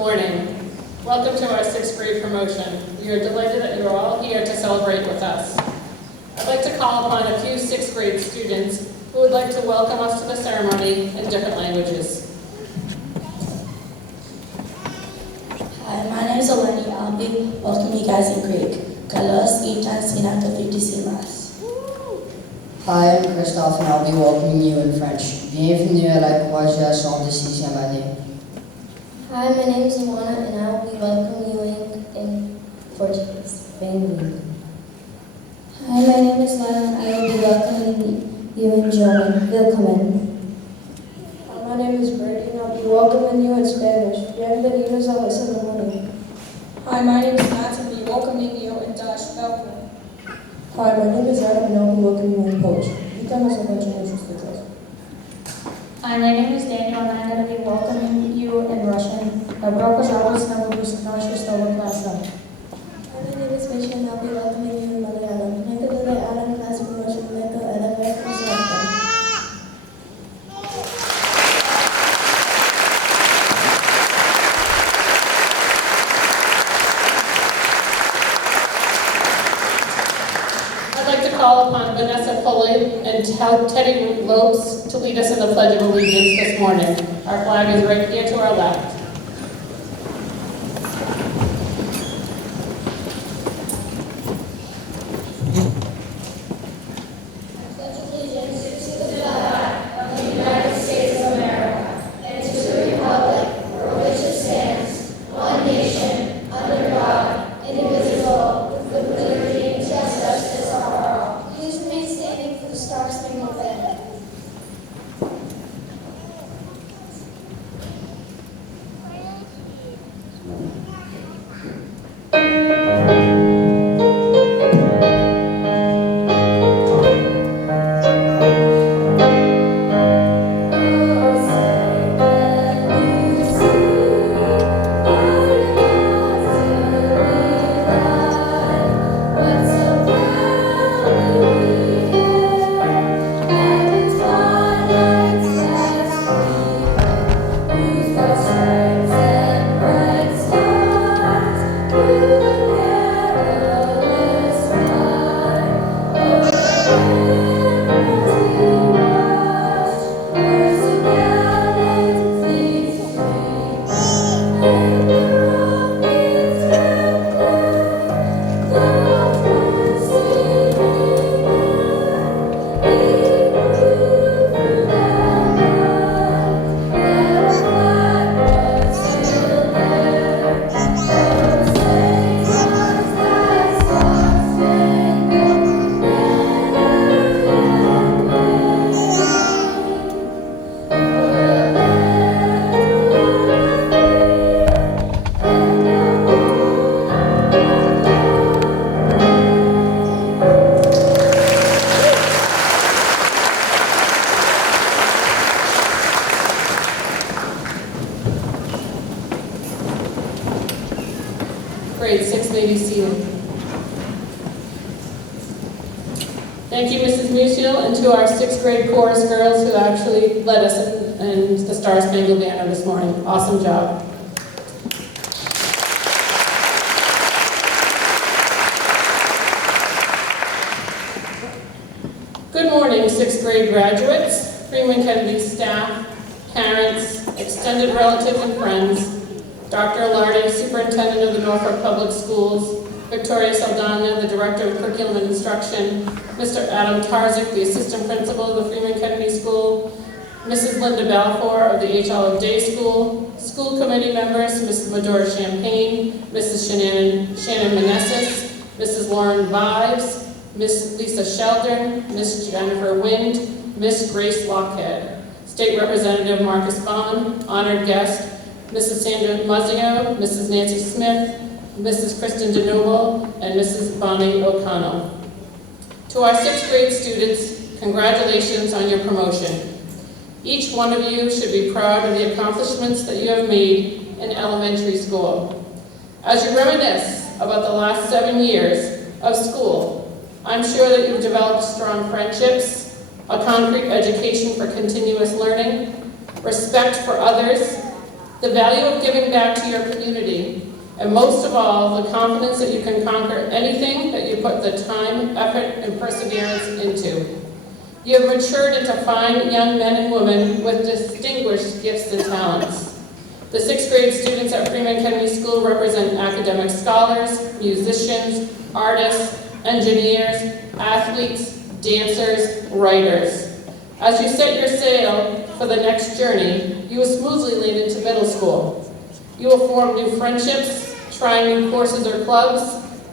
morning. Welcome to our 6th grade promotion. We are delighted that you are all here to celebrate with us. I'd like to call upon a few 6th grade students who would like to welcome us to the ceremony in different languages. Hi, my name is Eleni. I'll be welcoming you guys in Greek. Kalos itas inatofitisimas. Hi, I'm Christophe and I'll be welcoming you in French. Bienvenue à la croisation de 6e année. Hi, my name is Ioana and I will be welcoming you in Portuguese. Bem-vindo. Hi, my name is Lana and I will be welcoming you in German. Willkommen. My name is Brady and I'll be welcoming you in Spanish. Bienvenidos a la ceremonia. Hi, my name is Matt and I'll be welcoming you in Dutch. Welcome. Hi, my name is Adam and I'll be welcoming you in Polish. Witam was zakończenie szóstej klasy. Hi, my name is Daniel and I'm going to be welcoming you in Russian. Добро пожаловать на выпускной 6-го класса. Hi, my name is Misha and I'll be welcoming you in Malayalam. Nekadole Adam class promotion Neko Adam welcome. Call upon Vanessa Pulley and Teddy Lopes to lead us in the Pledge of Allegiance this morning. Our flag is right here to our left. Grade 6 may be seated. Thank you, Mrs. Musial, and to our 6th grade chorus girls who actually led us in the Star Spangled Banner this morning. Awesome job. Good morning, 6th grade graduates, Freeman-Kennedy staff, parents, extended relatives and friends, Dr. Lardy, Superintendent of the Norfolk Public Schools, Victoria Saldana, the Director of Curriculum and Instruction, Mr. Adam Tarzik, the Assistant Principal of the Freeman-Kennedy School, Mrs. Linda Balfour of the H. Olive Day School, school committee members, Mrs. Medora Champagne, Mrs. Shannon Meneses, Mrs. Lauren Vives, Miss Lisa Sheldon, Miss Jennifer Wind, Miss Grace Lockhead, State Representative Marcus Bond, honored guest, Mrs. Sandra Muzzio, Mrs. Nancy Smith, Mrs. Kristen DeNoble, and Mrs. Bonnie O'Connell. To our 6th grade students, congratulations on your promotion. Each one of you should be proud of the accomplishments that you have made in elementary school. As you reminisce about the last 7 years of school, I'm sure that you've developed strong friendships, a concrete education for continuous learning, respect for others, the value of giving back to your community, and most of all, the confidence that you can conquer anything that you put the time, effort, and perseverance into. You have matured into fine young men and women with distinguished gifts and talents. The 6th grade students at Freeman-Kennedy School represent academic scholars, musicians, artists, engineers, athletes, dancers, writers. As you set your sail for the next journey, you will smoothly lead into middle school. You will form new friendships, try new courses or clubs,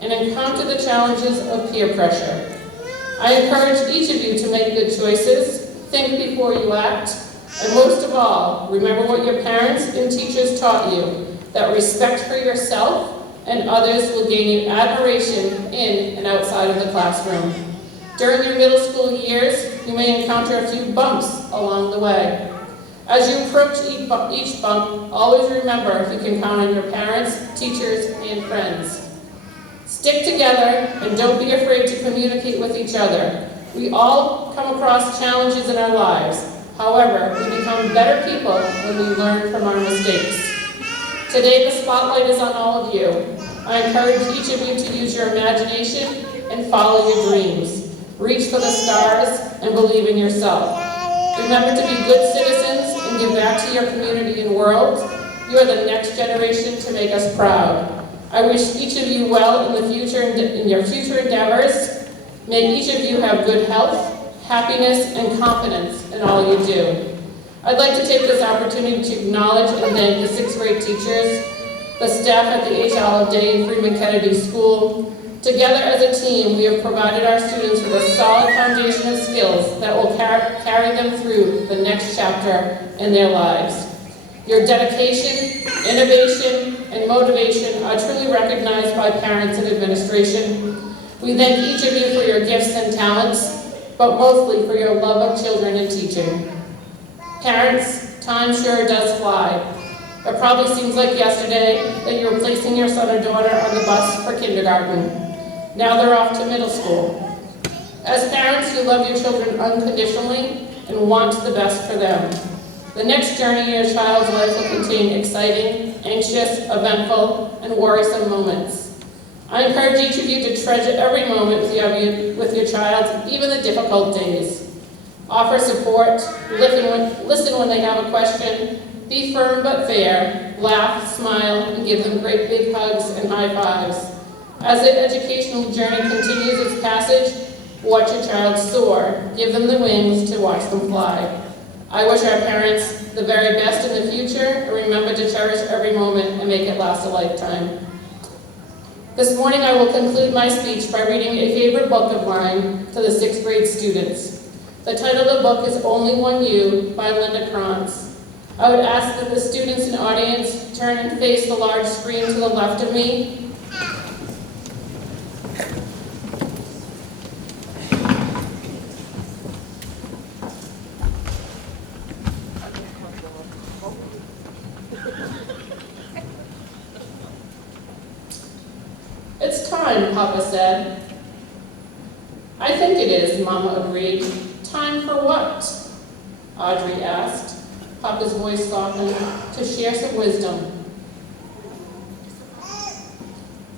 and encounter the challenges of peer pressure. I encourage each of you to make good choices, think before you act, and most of all, remember what your parents and teachers taught you, that respect for yourself and others will gain you admiration in and outside of the classroom. During your middle school years, you may encounter a few bumps along the way. As you approach each bump, always remember you can count on your parents, teachers, and friends. Stick together and don't be afraid to communicate with each other. We all come across challenges in our lives. However, we become better people when we learn from our mistakes. Today, the spotlight is on all of you. I encourage each of you to use your imagination and follow your dreams. Reach for the stars and believe in yourself. Remember to be good citizens and give back to your community and world. You are the next generation to make us proud. I wish each of you well in the future, in your future endeavors. May each of you have good health, happiness, and confidence in all you do. I'd like to take this opportunity to acknowledge and thank the 6th grade teachers, the staff at the 8th Olive Day in Freeman-Kennedy School. Together as a team, we have provided our students with a solid foundation of skills that will carry them through the next chapter in their lives. Your dedication, innovation, and motivation are truly recognized by parents and administration. We thank each of you for your gifts and talents, but mostly for your love of children and teaching. Parents, time sure does fly. It probably seems like yesterday that you were placing your son or daughter on the bus for kindergarten. Now they're off to middle school. As parents, you love your children unconditionally and want the best for them. The next journey in your child's life will contain exciting, anxious, eventful, and worrisome moments. I encourage each of you to treasure every moment with your child, even the difficult days. Offer support, listen when they have a question, be firm but fair, laugh, smile, and give them great big hugs and high fives. As the educational journey continues its passage, watch your child soar, give them the wings to watch them fly. I wish our parents the very best in the future, and remember to cherish every moment and make it last a lifetime. This morning I will conclude my speech by reading a favorite book of mine to the 6th grade students. The title of the book is Only One You by Linda Krantz. I would ask that the students and audience turn and face the large screen to the left of me. It's time, Papa said. I think it is, Mama agreed. Time for what? Audrey asked. Papa's voice softened to share some wisdom.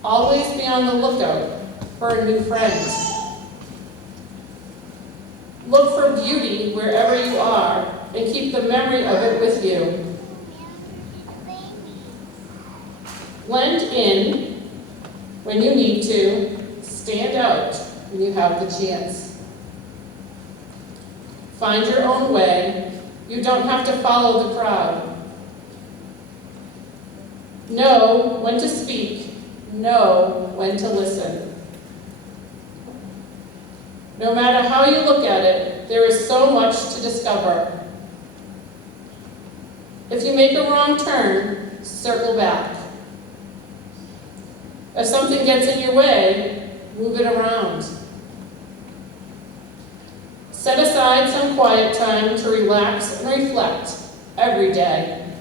Always be on the lookout for a new friend. Look for beauty wherever you are and keep the memory of it with you. Blend in when you need to, stand out when you have the chance. Find your own way. You don't have to follow the crowd. Know when to speak, know when to listen. No matter how you look at it, there is so much to discover. If you make a wrong turn, circle back. If something gets in your way, move it around. Set aside some quiet time to relax and reflect every day.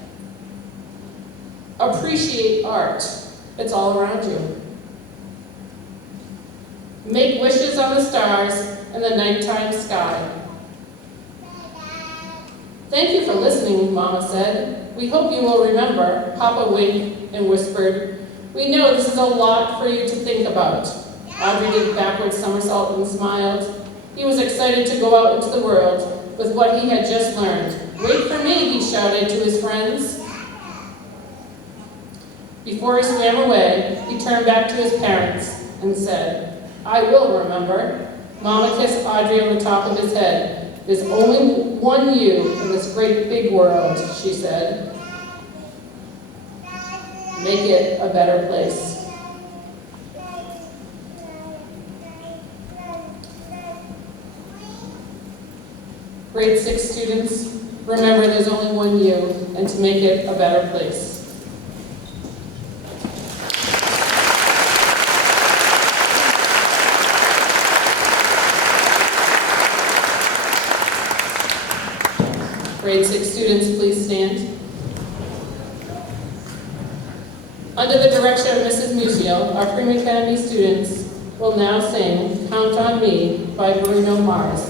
Appreciate art. It's all around you. Make wishes on the stars and the nighttime sky. Thank you for listening, Mama said. we hope you will remember, Papa winked and whispered, "We know this is a lot for you to think about." Audrey did a backward somersault and smiled. He was excited to go out into the world with what he had just learned. "Wait for me," he shouted to his friends. Before he swam away, he turned back to his parents and said, "I will remember." Mama kissed Audrey on the top of his head. "There's only one you in this great big world," she said. "Make it a better place." Grade 6 students, remember there's only one you, and to make it a better place. Grade 6 students, please stand. Under the direction of Mrs. Musial, our Freeman-Kennedy students will now sing "Count on Me" by Bruno Mars.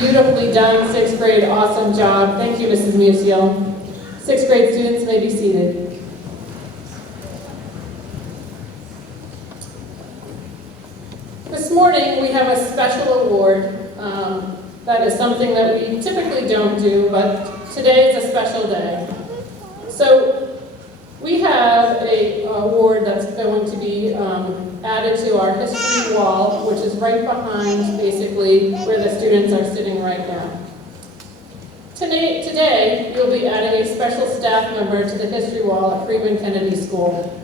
Beautifully done, 6th grade, awesome job. Thank you, Mrs. Musial. 6th grade students may be seated. This morning we have a special award. That is something that we typically don't do, but today is a special day. So we have an award that's going to be added to our history wall, which is right behind basically where the students are sitting right now. Today, you'll be adding a special staff member to the history wall at Freeman-Kennedy School.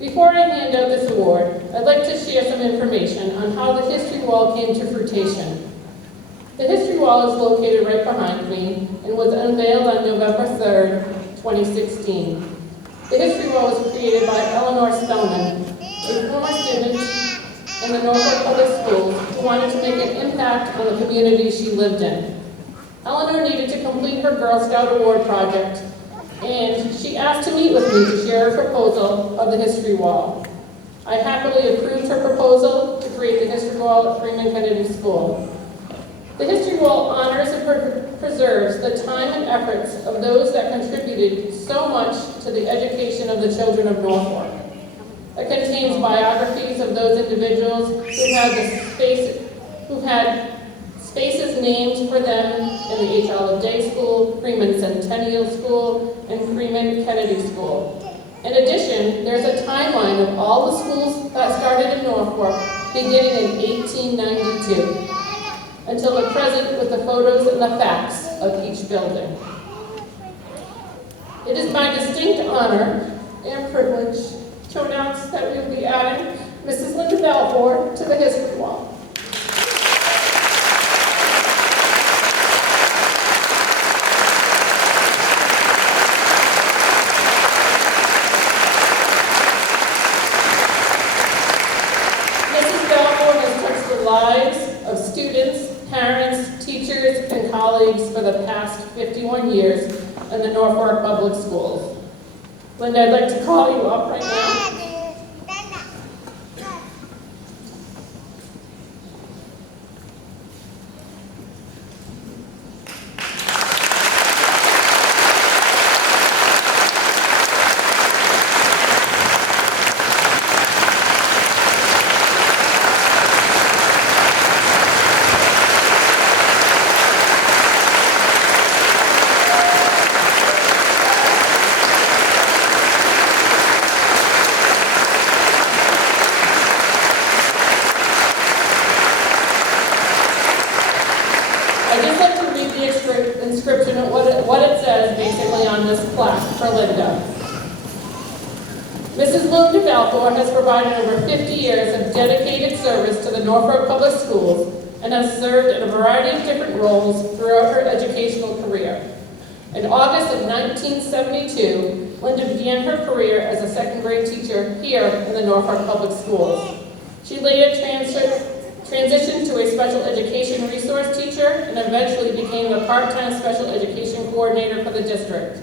Before I hand out this award, I'd like to share some information on how the history wall came to fruition. The history wall is located right behind me and was unveiled on November 3rd, 2016. The history wall was created by Eleanor Spellman, a former student in the Norfolk Public Schools who wanted to make an impact on the community she lived in. Eleanor needed to complete her Girl Scout Award project, and she asked to meet with me to share her proposal of the history wall. I happily approved her proposal to create the history wall at Freeman-Kennedy School. The history wall honors and preserves the time and efforts of those that contributed so much to the education of the children of Norfolk. It contains biographies of those individuals who had spaces named for them in the H. Olive Day School, Freeman Centennial School, and Freeman-Kennedy School. In addition, there's a timeline of all the schools that started in Norfolk beginning in 1892 until the present with the photos and the facts of each building. It is my distinct honor and privilege to announce that we will be adding Mrs. Linda Balfour to the history wall. Mrs. Balfour has touched the lives of students, parents, teachers, and colleagues for the past 51 years in the Norfolk Public Schools. Linda, I'd like to call you up right now. Inscription of what it says basically on this plaque for Linda. Mrs. Linda Balfour has provided over 50 years of dedicated service to the Norfolk Public Schools and has served in a variety of different roles throughout her educational career. In August of 1972, Linda began her career as a second grade teacher here in the Norfolk Public Schools. She later transitioned to a special education resource teacher and eventually became the part-time special education coordinator for the district.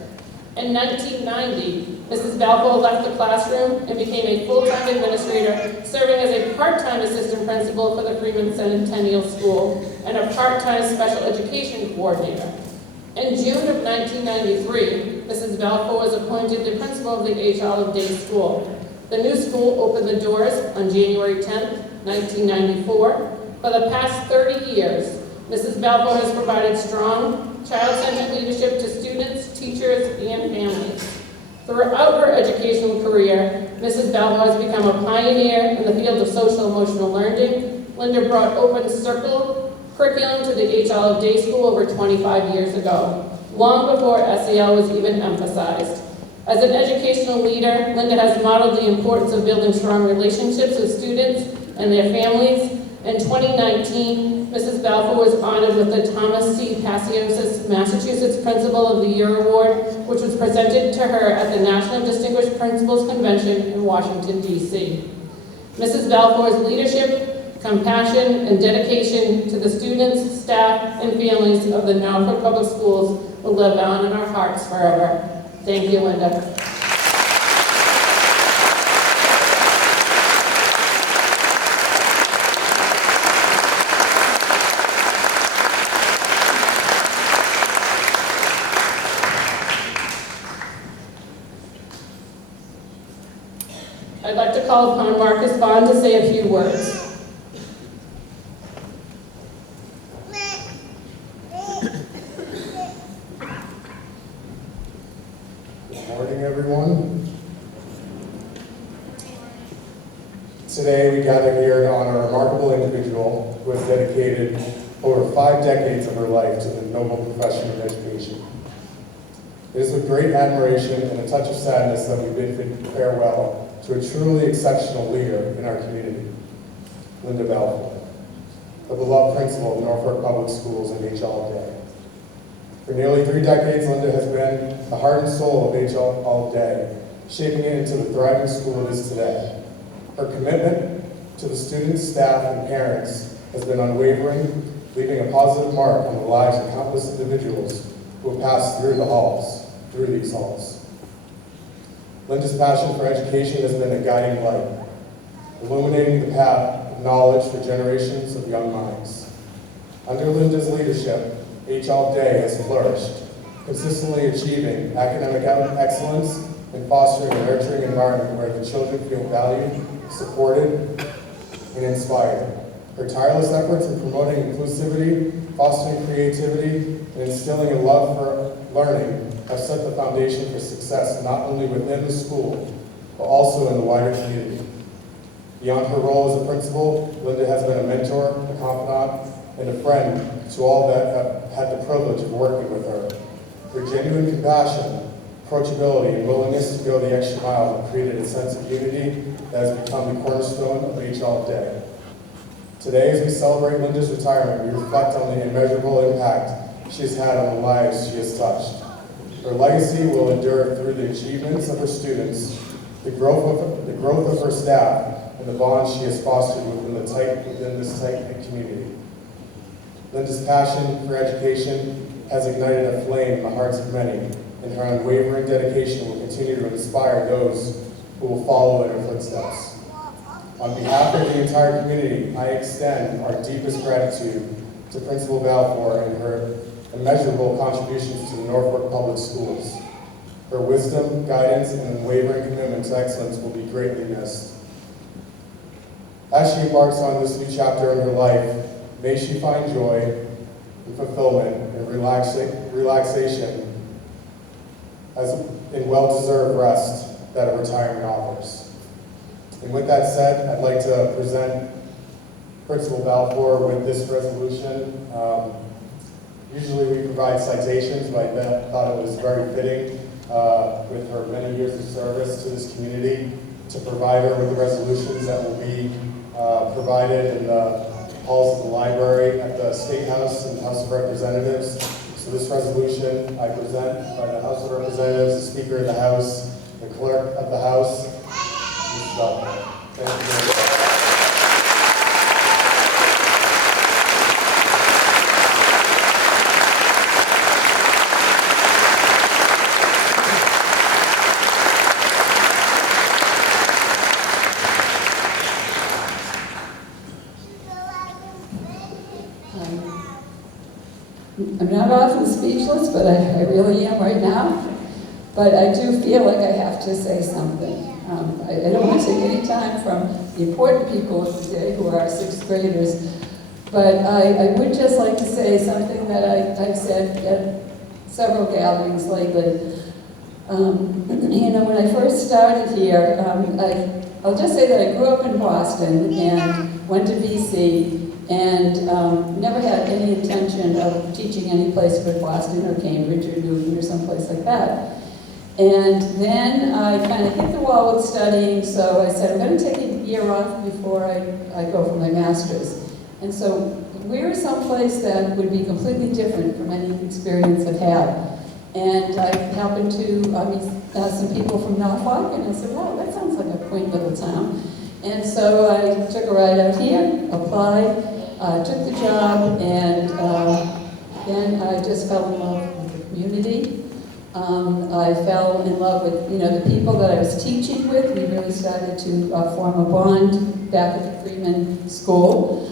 In 1990, Mrs. Balfour left the classroom and became a full-time administrator, serving as a part-time assistant principal for the Freeman Centennial School and a part-time special education coordinator. In June of 1993, Mrs. Balfour was appointed the principal of the H. Olive Day School. The new school opened the doors on January 10th, 1994. For the past 30 years, Mrs. Balfour has provided strong, child-centered leadership to students, teachers, and families. Throughout her educational career, Mrs. Balfour has become a pioneer in the field of social-emotional learning. Linda brought Open Circle curriculum to the H. Olive Day School over 25 years ago, long before SEL was even emphasized. As an educational leader, Linda has modeled the importance of building strong relationships with students and their families. In 2019, Mrs. Balfour was honored with the Thomas C. Passiosis Massachusetts Principal of the Year Award, which was presented to her at the National Distinguished Principals Convention in Washington, D.C. Mrs. Balfour's leadership, compassion, and dedication to the students, staff, and families of the Norfolk Public Schools will live on in our hearts forever. Thank you, Linda. I'd like to call upon Marcus Bond to say a few words. Good morning, everyone. today we gather here to honor a remarkable individual who has dedicated over 5 decades of her life to the noble profession of education. It is with great admiration and a touch of sadness that we bid farewell to a truly exceptional leader in our community, Linda Balfour, the beloved principal of Norfolk Public Schools and H. All Day. For nearly 3 decades, Linda has been the heart and soul of H. All Day, shaping it into the thriving school it is today. Her commitment to the students, staff, and parents has been unwavering, leaving a positive mark on the lives of countless individuals who have passed through these halls. Linda's passion for education has been a guiding light, illuminating the path of knowledge for generations of young minds. Under Linda's leadership, H. All Day has flourished, consistently achieving academic excellence and fostering a nurturing environment where the children feel valued, supported, and inspired. Her tireless efforts in promoting inclusivity, fostering creativity, and instilling a love for learning have set the foundation for success not only within the school, but also in the wider community. Beyond her role as a principal, Linda has been a mentor, a confidant, and a friend to all that have had the privilege of working with her. Her genuine compassion, approachability, and willingness to go the extra mile have created a sense of unity that has become the cornerstone of H. All Day. Today, as we celebrate Linda's retirement, we reflect on the immeasurable impact she has had on the lives she has touched. Her legacy will endure through the achievements of her students, the growth of her staff, and the bonds she has fostered within this tight-knit community. Linda's passion for education has ignited a flame in the hearts of many, and her unwavering dedication will continue to inspire those who will follow in her footsteps. On behalf of the entire community, I extend our deepest gratitude to Principal Balfour and her immeasurable contributions to the Norfolk Public Schools. Her wisdom, guidance, and unwavering commitment to excellence will be greatly missed. As she embarks on this new chapter in her life, may she find joy and fulfillment and relaxation as in well-deserved rest that a retirement offers. And with that said, I'd like to present Principal Balfour with this resolution. Usually we provide citations, but I thought it was very fitting with her many years of service to this community to provide her with the resolutions that will be provided in the halls of the library at the State House and House of Representatives. So this resolution I present by the House of Representatives, the Speaker of the House, the Clerk of the House. Thank you very much. I'm not often speechless, but I really am right now. But I do feel like I have to say something. I don't want to take any time from the important people of the day who are our 6th graders, but I would just like to say something that I've said at several gatherings lately. You know, when I first started here, I'll just say that I grew up in Boston and went to BC and never had any intention of teaching any place but Boston or Cambridge or Newton or someplace like that. And then I kind of hit the wall with studying, so I said, I'm going to take a year off before I go for my master's. And so we're someplace that would be completely different from any experience I've had. And I happened to meet some people from Norfolk, and I said, wow, that sounds like a quaint little town. And so I took a ride out here, applied, took the job, and then I just fell in love with the community. I fell in love with, the people that I was teaching with. We really started to form a bond back at the Freeman School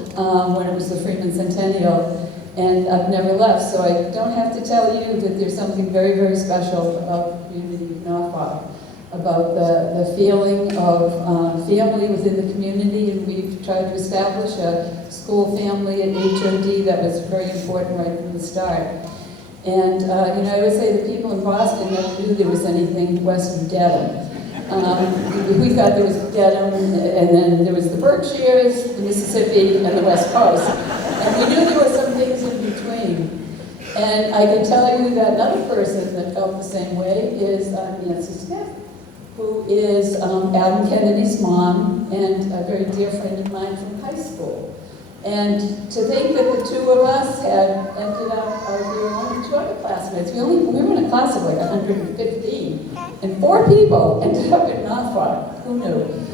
when it was the Freeman Centennial, and I've never left. So I don't have to tell you that there's something very, very special about the community of Norfolk, about the feeling of family within the community, and we've tried to establish a school family at HOD that was very important right from the start. And, I would say the people in Boston never knew there was anything west of Dedham. We thought there was Dedham, and then there was the Berkshires, the Mississippi, and the West Coast. And we knew there were some things in between. And I can tell you that another person that felt the same way is Nancy Smith, who is Adam Kennedy's mom and a very dear friend of mine from high school. And to think that the two of us had ended up, we were only two other classmates. We were in a class of like 115, and 4 people ended up in Norfolk. Who knew?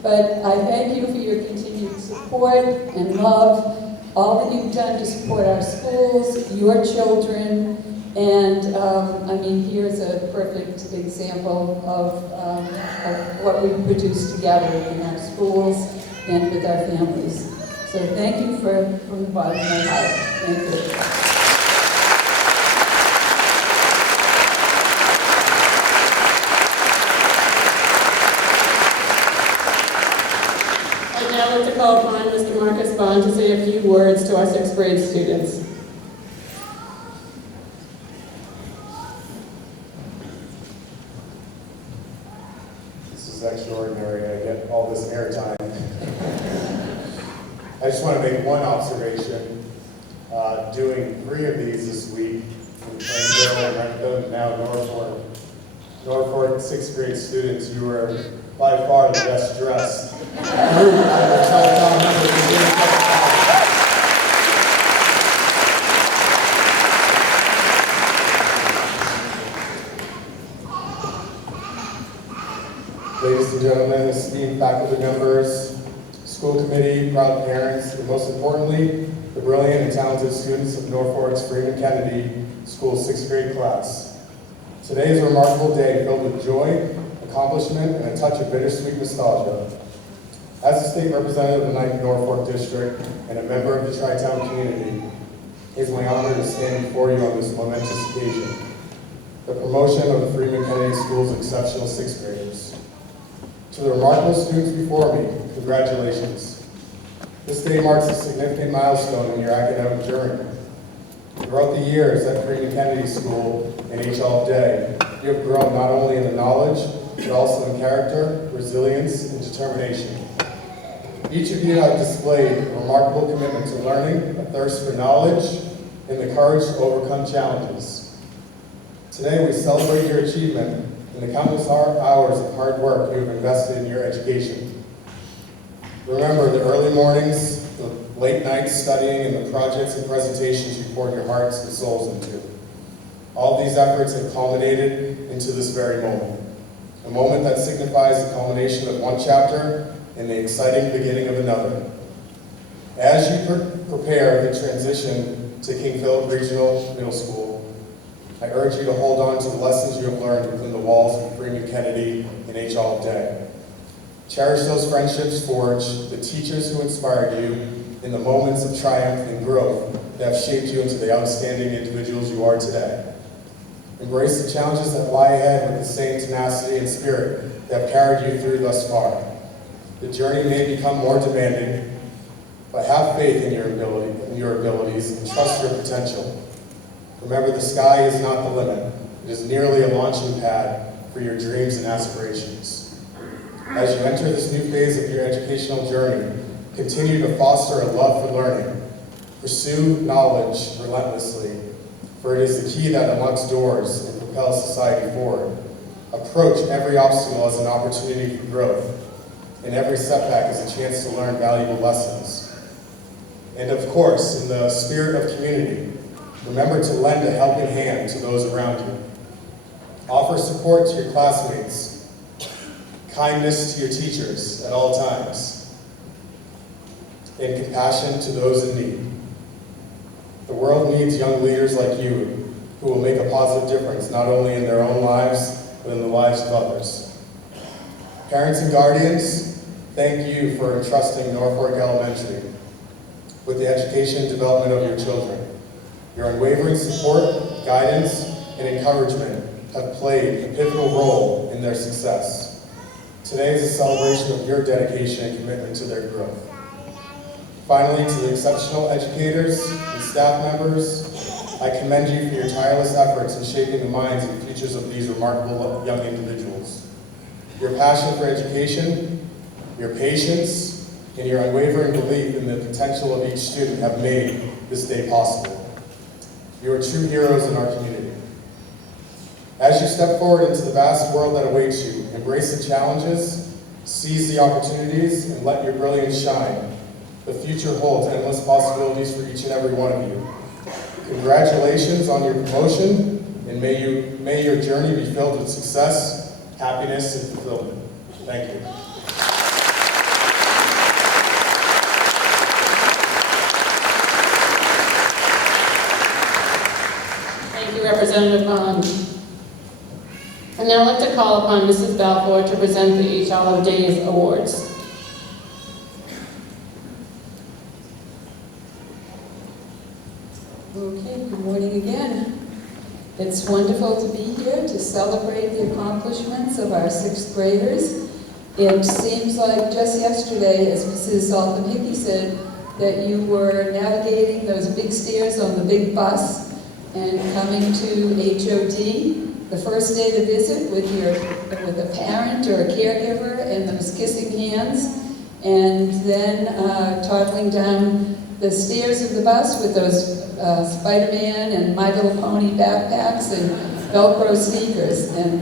But I thank you for your continued support and love, all that you've done to support our schools, your children, and I mean, here's a perfect example of what we produce together in our schools and with our families. So thank you from the bottom of my heart. Thank you. I'd now like to call upon Mr. Marcus Bond to say a few words to our 6th grade students. This is extraordinary. I get all this airtime. I just want to make one observation. Doing 3 of these this week in Plainville, Rentham, now Norfolk. Norfolk 6th grade students, you were by far the best dressed group I will tell Ladies and gentlemen, esteemed faculty members, school committee, proud parents, and most importantly, the brilliant and talented students of Norfolk's Freeman-Kennedy School's 6th grade class. Today is a remarkable day filled with joy, accomplishment, and a touch of bittersweet nostalgia. As a state representative of the 9th Norfolk District and a member of the Tri-Town community, it is my honor to stand before you on this momentous occasion, the promotion of the Freeman-Kennedy School's exceptional 6th graders. To the remarkable students before me, congratulations. This day marks a significant milestone in your academic journey. Throughout the years at Freeman-Kennedy School and HL Day, you have grown not only in the knowledge, but also in character, resilience, and determination. Each of you have displayed a remarkable commitment to learning, a thirst for knowledge, and the courage to overcome challenges. Today we celebrate your achievement and the countless hours of hard work you have invested in your education. Remember the early mornings, the late nights studying, and the projects and presentations you poured your hearts and souls into. All these efforts have culminated into this very moment, a moment that signifies the culmination of one chapter and the exciting beginning of another. As you prepare the transition to King Philip Regional Middle School, I urge you to hold on to the lessons you have learned within the walls of Freeman-Kennedy and HL Day. Cherish those friendships forged, the teachers who inspired you, in the moments of triumph and growth that have shaped you into the outstanding individuals you are today. Embrace the challenges that lie ahead with the same tenacity and spirit that have carried you through thus far. The journey may become more demanding, but have faith in your abilities and trust your potential. Remember, the sky is not the limit. It is merely a launching pad for your dreams and aspirations. As you enter this new phase of your educational journey, continue to foster a love for learning. Pursue knowledge relentlessly, for it is the key that unlocks doors and propels society forward. Approach every obstacle as an opportunity for growth, and every setback as a chance to learn valuable lessons. And of course, in the spirit of community, remember to lend a helping hand to those around you. Offer support to your classmates, kindness to your teachers at all times, and compassion to those in need. The world needs young leaders like you who will make a positive difference not only in their own lives, but in the lives of others. Parents and guardians, thank you for entrusting Norfolk Elementary with the education and development of your children. Your unwavering support, guidance, and encouragement have played a pivotal role in their success. Today is a celebration of your dedication and commitment to their growth. Finally, to the exceptional educators and staff members, I commend you for your tireless efforts in shaping the minds and futures of these remarkable young individuals. Your passion for education, your patience, and your unwavering belief in the potential of each student have made this day possible. You are true heroes in our community. As you step forward into the vast world that awaits you, embrace the challenges, seize the opportunities, and let your brilliance shine. The future holds endless possibilities for each and every one of you. Congratulations on your promotion, and may your journey be filled with success, happiness, and fulfillment. Thank you. Thank you, Representative Bond. And now I'd like to call upon Mrs. Balfour to present the H. Olive Days Awards. Okay, good morning again. It's wonderful to be here to celebrate the accomplishments of our sixth graders. It seems like just yesterday, as Mrs. Salton-Hickey said, that you were navigating those big stairs on the big bus and coming to HOD. The first day to visit with a parent or a caregiver, and those kissing hands, and then toddling down the stairs of the bus with those Spider-Man and My Little Pony backpacks and Velcro sneakers. And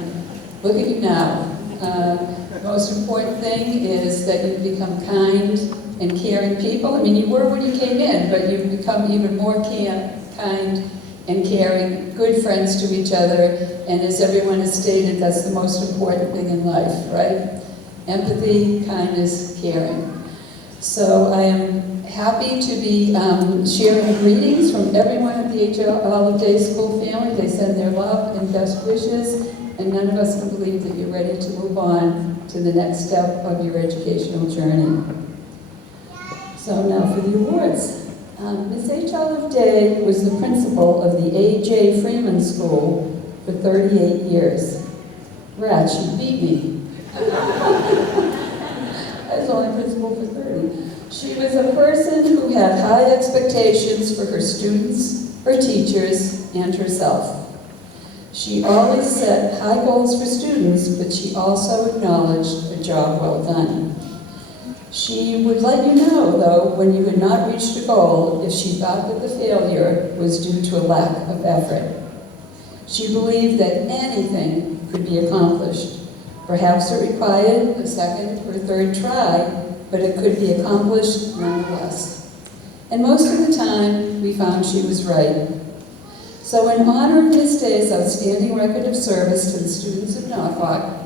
look at you now. The most important thing is that you've become kind and caring people. I mean, you were when you came in, but you've become even more kind and caring, good friends to each other, and as everyone has stated, that's the most important thing in life, right? Empathy, kindness, caring. So I am happy to be sharing greetings from everyone at the H. Olive Day School family. They send their love and best wishes, and none of us can believe that you're ready to move on to the next step of your educational journey. So now for the awards. Miss H. Olive Day was the principal of the A.J. Freeman School for 38 years. Rat, she beat me. I was only principal for 30. She was a person who had high expectations for her students, her teachers, and herself. She always set high goals for students, but she also acknowledged a job well done. She would let you know, though, when you had not reached a goal if she thought that the failure was due to a lack of effort. She believed that anything could be accomplished. Perhaps it required a second or third try, but it could be accomplished nonetheless. And most of the time, we found she was right. So in honor of Miss Day's outstanding record of service to the students of Norfolk,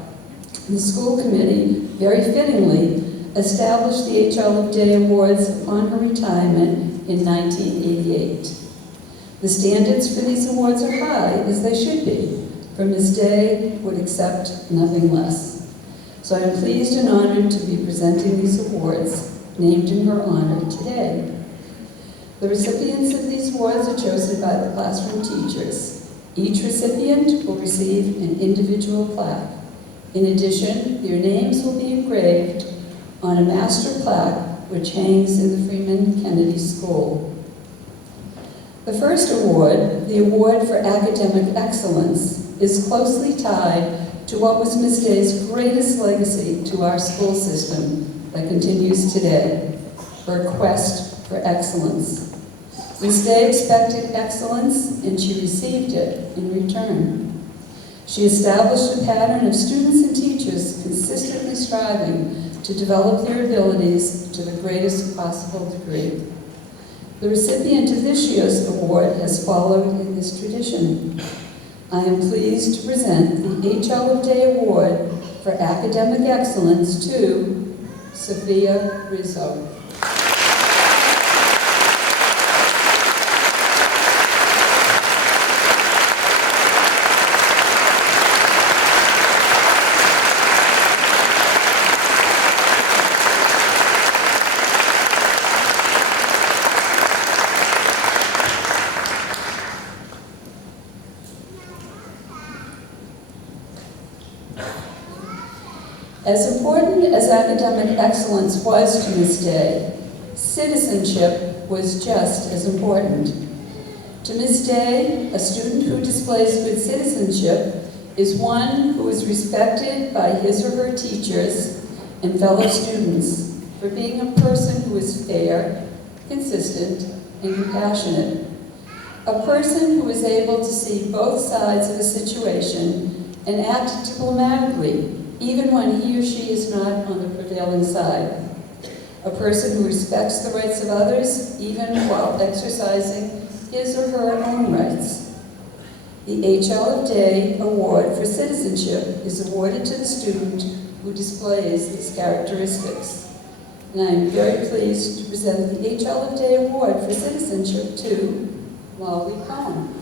the school committee, very fittingly, established the H. Olive Day Awards upon her retirement in 1988. The standards for these awards are high, as they should be, for Ms. Day would accept nothing less. So I'm pleased and honored to be presenting these awards, named in her honor today. The recipients of these awards are chosen by the classroom teachers. Each recipient will receive an individual plaque. In addition, their names will be engraved on a master plaque which hangs in the Freeman-Kennedy School. The first award, the Award for Academic Excellence, is closely tied to what was Ms. Day's greatest legacy to our school system that continues today, her quest for excellence. Ms. Day expected excellence, and she received it in return. She established a pattern of students and teachers consistently striving to develop their abilities to the greatest possible degree. The recipient of this year's award has followed in this tradition. I am pleased to present the H. Olive Day Award for Academic Excellence to Sophia Rizzo. As important as academic excellence was to Ms. Day, citizenship was just as important. To Ms. Day, a student who displays good citizenship is one who is respected by his or her teachers and fellow students for being a person who is fair, consistent, and compassionate. A person who is able to see both sides of a situation and act diplomatically, even when he or she is not on the prevailing side. A person who respects the rights of others, even while exercising his or her own rights. The H.L. of Day Award for Citizenship is awarded to the student who displays these characteristics. And I am very pleased to present the H.L. of Day Award for Citizenship to Molly Cohen.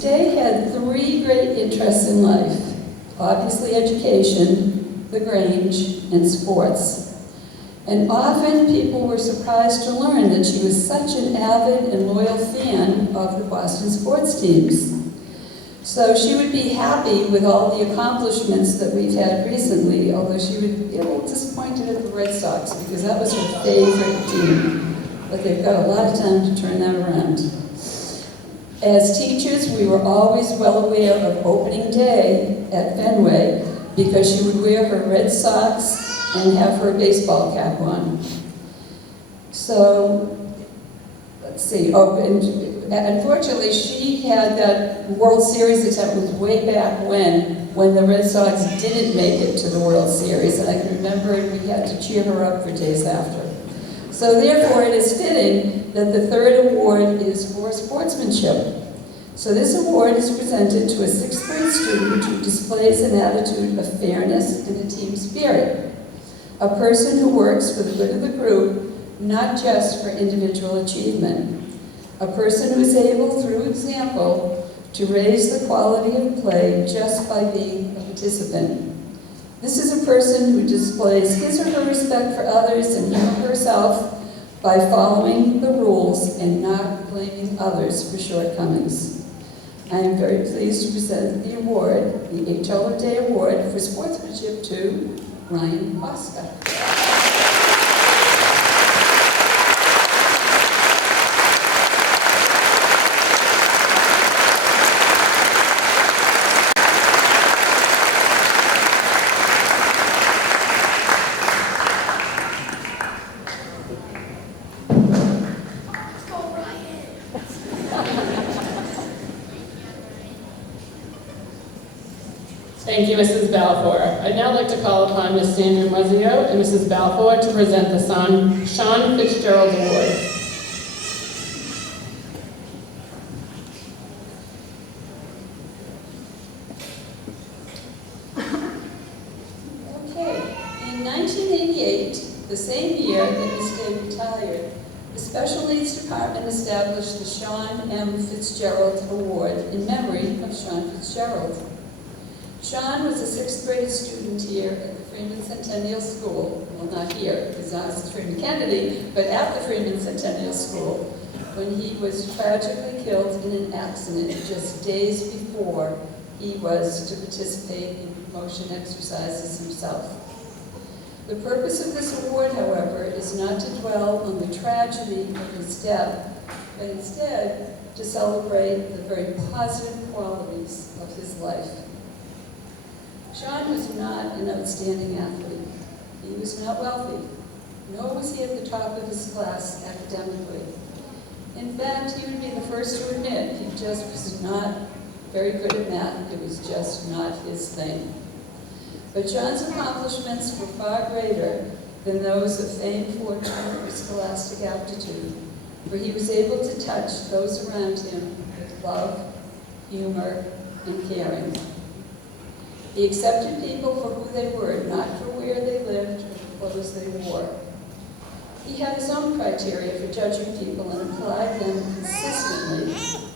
Day had three great interests in life: obviously education, the Grange, and sports. And often people were surprised to learn that she was such an avid and loyal fan of the Boston sports teams. So she would be happy with all the accomplishments that we've had recently, although she would be a little disappointed at the Red Sox because that was her favorite team. But they've got a lot of time to turn that around. As teachers, we were always well aware of opening day at Fenway because she would wear her red socks and have her baseball cap on. So, let's see, and unfortunately she had that World Series attempt was way back when the Red Sox didn't make it to the World Series, and I can remember we had to cheer her up for days after. So therefore, it is fitting that the third award is for sportsmanship. So this award is presented to a sixth grade student who displays an attitude of fairness and a team spirit. A person who works for the good of the group, not just for individual achievement. A person who is able, through example, to raise the quality of play just by being a participant. This is a person who displays his or her respect for others and him or herself by following the rules and not blaming others for shortcomings. I am very pleased to present the award, the H.L. of Day Award for Sportsmanship to Ryan Oscar. Thank you, Mrs. Balfour. I'd now like to call upon Ms. Sandra Muzzio and Mrs. Balfour to present the Sean Fitzgerald Award. Okay, in 1988, the same year that Ms. Day retired, the Special Needs Department established the Sean M. Fitzgerald Award in memory of Sean Fitzgerald. Sean was a sixth grade student here at the Freeman-Centennial School. Well, not here, because I was at Freeman-Kennedy, but at the Freeman-Centennial School, when he was tragically killed in an accident just days before he was to participate in promotion exercises himself. The purpose of this award, however, is not to dwell on the tragedy of his death, but instead to celebrate the very positive qualities of his life. Sean was not an outstanding athlete. He was not wealthy, nor was he at the top of his class academically. In fact, he would be the first to admit he just was not very good at math. It was just not his thing. But Sean's accomplishments were far greater than those of fame, fortune, or scholastic aptitude, for he was able to touch those around him with love, humor, and caring. He accepted people for who they were, not for where they lived or the clothes they wore. He had his own criteria for judging people and applied them consistently,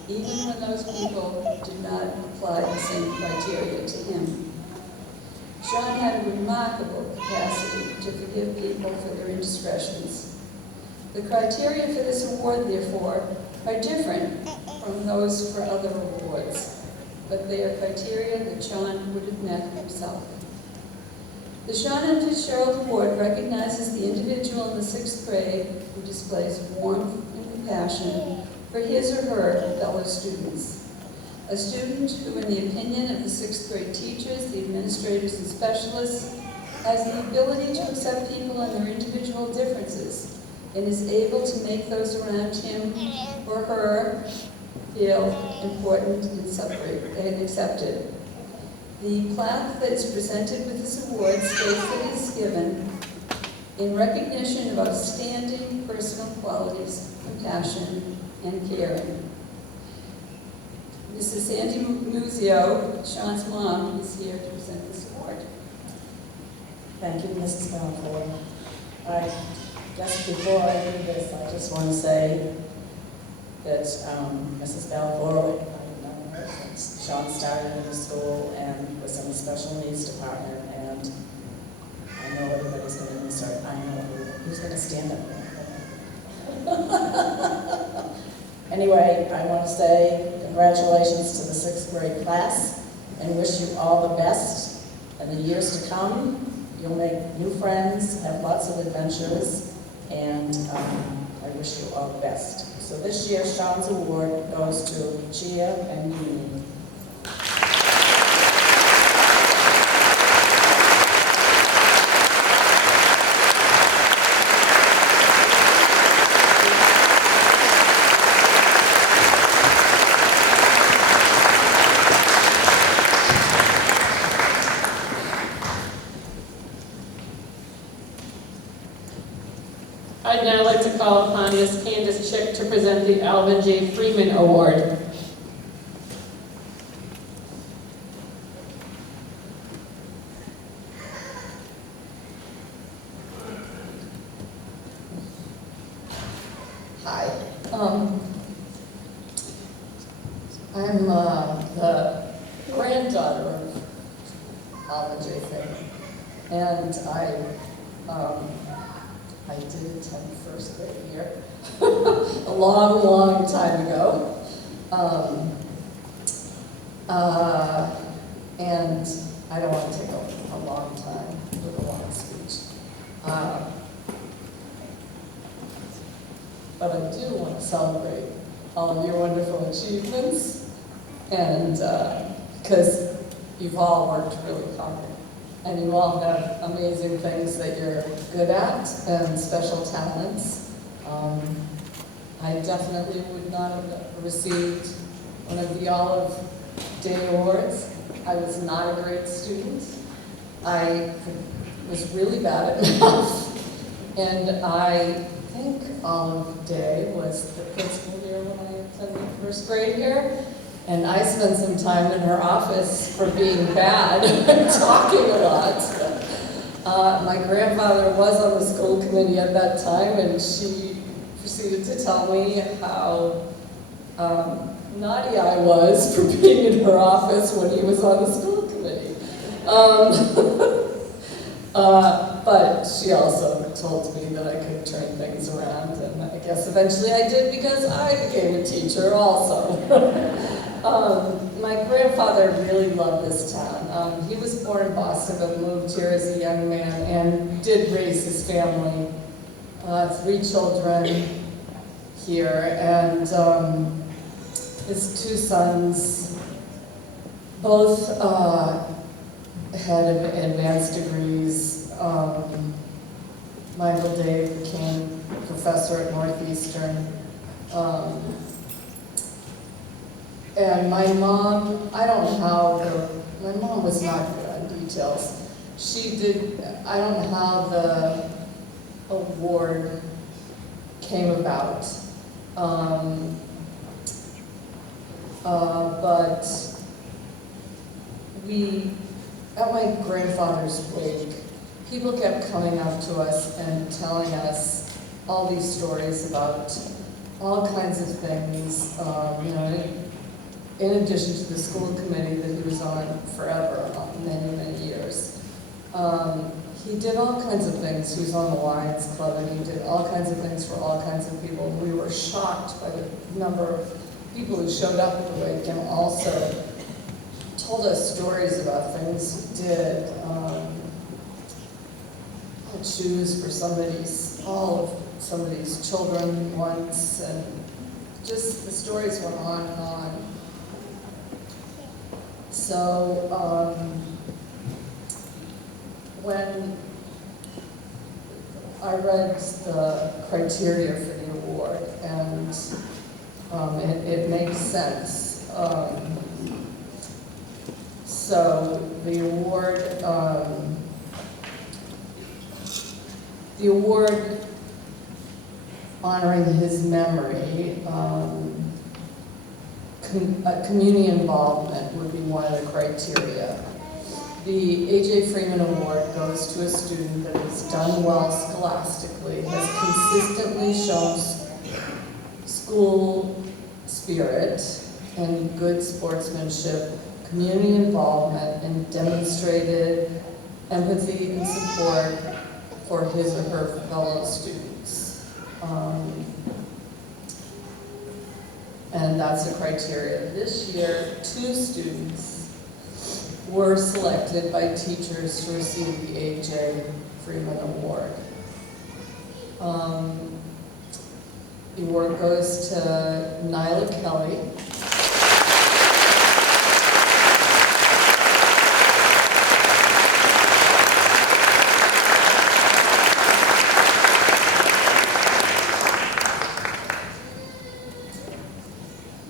even when those people did not apply the same criteria to him. Sean had a remarkable capacity to forgive people for their indiscretions. The criteria for this award, therefore, are different from those for other awards, but they are criteria that Sean would have met himself. The Sean M. Fitzgerald Award recognizes the individual in the 6th grade who displays warmth and compassion for his or her fellow students. A student who, in the opinion of the 6th grade teachers, the administrators, and specialists, has the ability to accept people and their individual differences and is able to make those around him or her feel important and accepted. The plaque that is presented with this award states that it is given in recognition of outstanding personal qualities, compassion, and caring. Mrs. Sandy Muzio, Sean's mom, is here to present this award. Thank you, Mrs. Balfour. I guess before I do this, I just want to say that Mrs. Balfour, I've known her since Sean started in the school and was in the special needs department, and I know everybody's going to miss her. I know who's going to stand up there. Anyway, I want to say congratulations to the 6th grade class and wish you all the best in the years to come. You'll make new friends, have lots of adventures, and I wish you all the best. So this year, Sean's award goes to Chia and Yuni. I'd now like to call upon Ms. Candace Chick to present the Alvin J. Freeman Award. Hi. I'm the granddaughter of Alvin J. Freeman, and I did attend first grade here a long, long time ago. And I don't want to take a long time with a long speech. But I do want to celebrate all of your wonderful achievements, and because you've all worked really hard. And you all have amazing things that you're good at and special talents. I definitely would not have received one of the Olive Day Awards. I was not a great student. I was really bad at math. And I think Olive Day was the principal year when I attended first grade here. And I spent some time in her office for being bad, talking a lot. My grandfather was on the school committee at that time, and she proceeded to tell me how naughty I was for being in her office when he was on the school committee. But she also told me that I could turn things around, and I guess eventually I did because I became a teacher also. My grandfather really loved this town. He was born in Boston but moved here as a young man and did raise his family, 3 children here, and his 2 sons both had advanced degrees. Michael Dave became a professor at Northeastern. And my mom, I don't know how my mom was not good on details. She did, I don't know how the award came about. But at my grandfather's wake, people kept coming up to us and telling us all these stories about all kinds of things, you know, in addition to the school committee that he was on forever, many, many years. He did all kinds of things. He was on the Lions Club, and he did all kinds of things for all kinds of people. We were shocked by the number of people who showed up at the wake, and also told us stories about things he did. Had shoes for all of somebody's children once, and just the stories went on and on. So when I read the criteria for the award, and it makes sense. So the award honoring his memory, community involvement would be one of the criteria. The A.J. Freeman Award goes to a student that has done well scholastically, has consistently shown school spirit and good sportsmanship, community involvement, and demonstrated empathy and support for his or her fellow students. And that's the criteria. This year, 2 students were selected by teachers to receive the A.J. Freeman Award. The award goes to Nyla Kelly.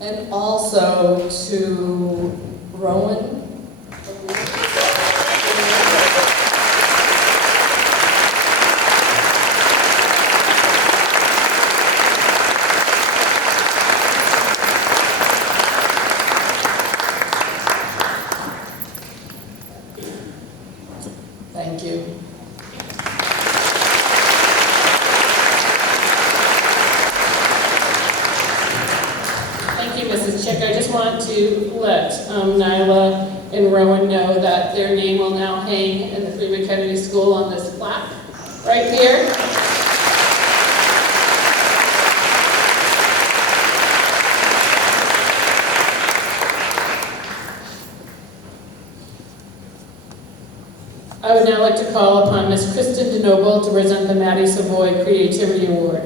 And also to Rowan. Thank you. Thank you, Mrs. Chick. I just want to let Nyla and Rowan know that their name will now hang in the Freeman-Kennedy School on this plaque right here. I would now like to call upon Ms. Kristen DeNoble to present the Maddie Savoy Creativity Award.